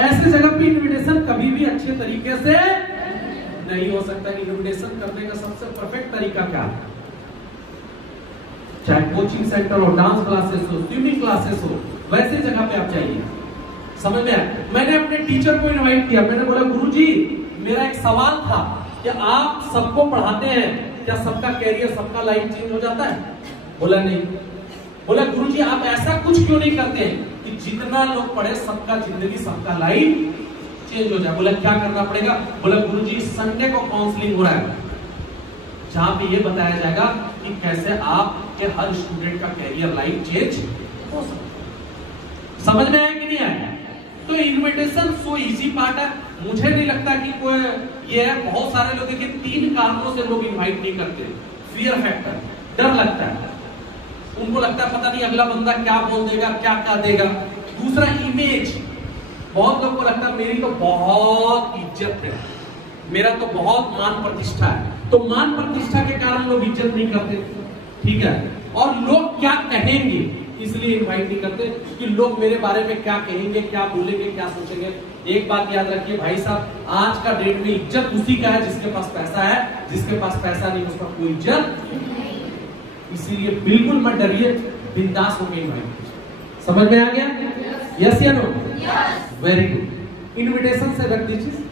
ऐसे जगह पे इनविटेशन कभी भी अच्छे तरीके से नहीं हो सकता। इनविटेशन करने का सबसे परफेक्ट तरीका क्या है, चाहे कोचिंग सेंटर हो, डांस क्लासेस हो, स्विमिंग क्लासेस हो, वैसे जगह पे आप जाइए। समझ में आया? मैंने अपने टीचर को इनवाइट किया, मैंने बोला गुरुजी मेरा एक सवाल था कि आप सबको पढ़ाते हैं, क्या सबका कैरियर सबका लाइफ चेंज हो जाता है? बोला नहीं। बोला गुरुजी आप ऐसा कुछ क्यों नहीं करते हैं कि जितना लोग पढ़े सबका जिंदगी सबका लाइफ चेंज हो जाए? बोला क्या करना पड़ेगा? बोला गुरुजी संडे को काउंसलिंग हो रहा है जहां पे ये बताया जाएगा कि कैसे आपके हर स्टूडेंट का कैरियर लाइफ चेंज हो सकता है। समझ में आया कि नहीं आया? तो इन्विटेशन सो इजी पार्ट है। मुझे नहीं लगता कि कोई ये है। बहुत सारे लोग देखिए 3 कारणों से लोग इनवाइट नहीं करते। फियर फैक्टर, डर लगता है, उनको लगता है पता नहीं अगला बंदा क्या बोल देगा, क्या कह देगा। दूसरा इमेज, बहुत लोग को लगता है मेरी तो बहुत इज्जत है, मेरा तो बहुत मान प्रतिष्ठा है, तो मान प्रतिष्ठा के कारण लोग इज्जत नहीं करते, ठीक है। और लोग क्या कहेंगे इसलिए इनवाइट नहीं करते कि लोग मेरे बारे में क्या कहेंगे, क्या बोलेंगे, क्या सोचेंगे। एक बात याद रखिए भाई साहब, आज का डेट में इज्जत उसी का है जिसके पास पैसा है, जिसके पास पैसा नहीं उसका कोई इज्जत नहीं। इसीलिए बिल्कुल मत डरिए, बिंदास होकर इनवाइट कीजिए। समझ में आ गया? यस या नो? Very good. इनविटेशन से रख दीजिए।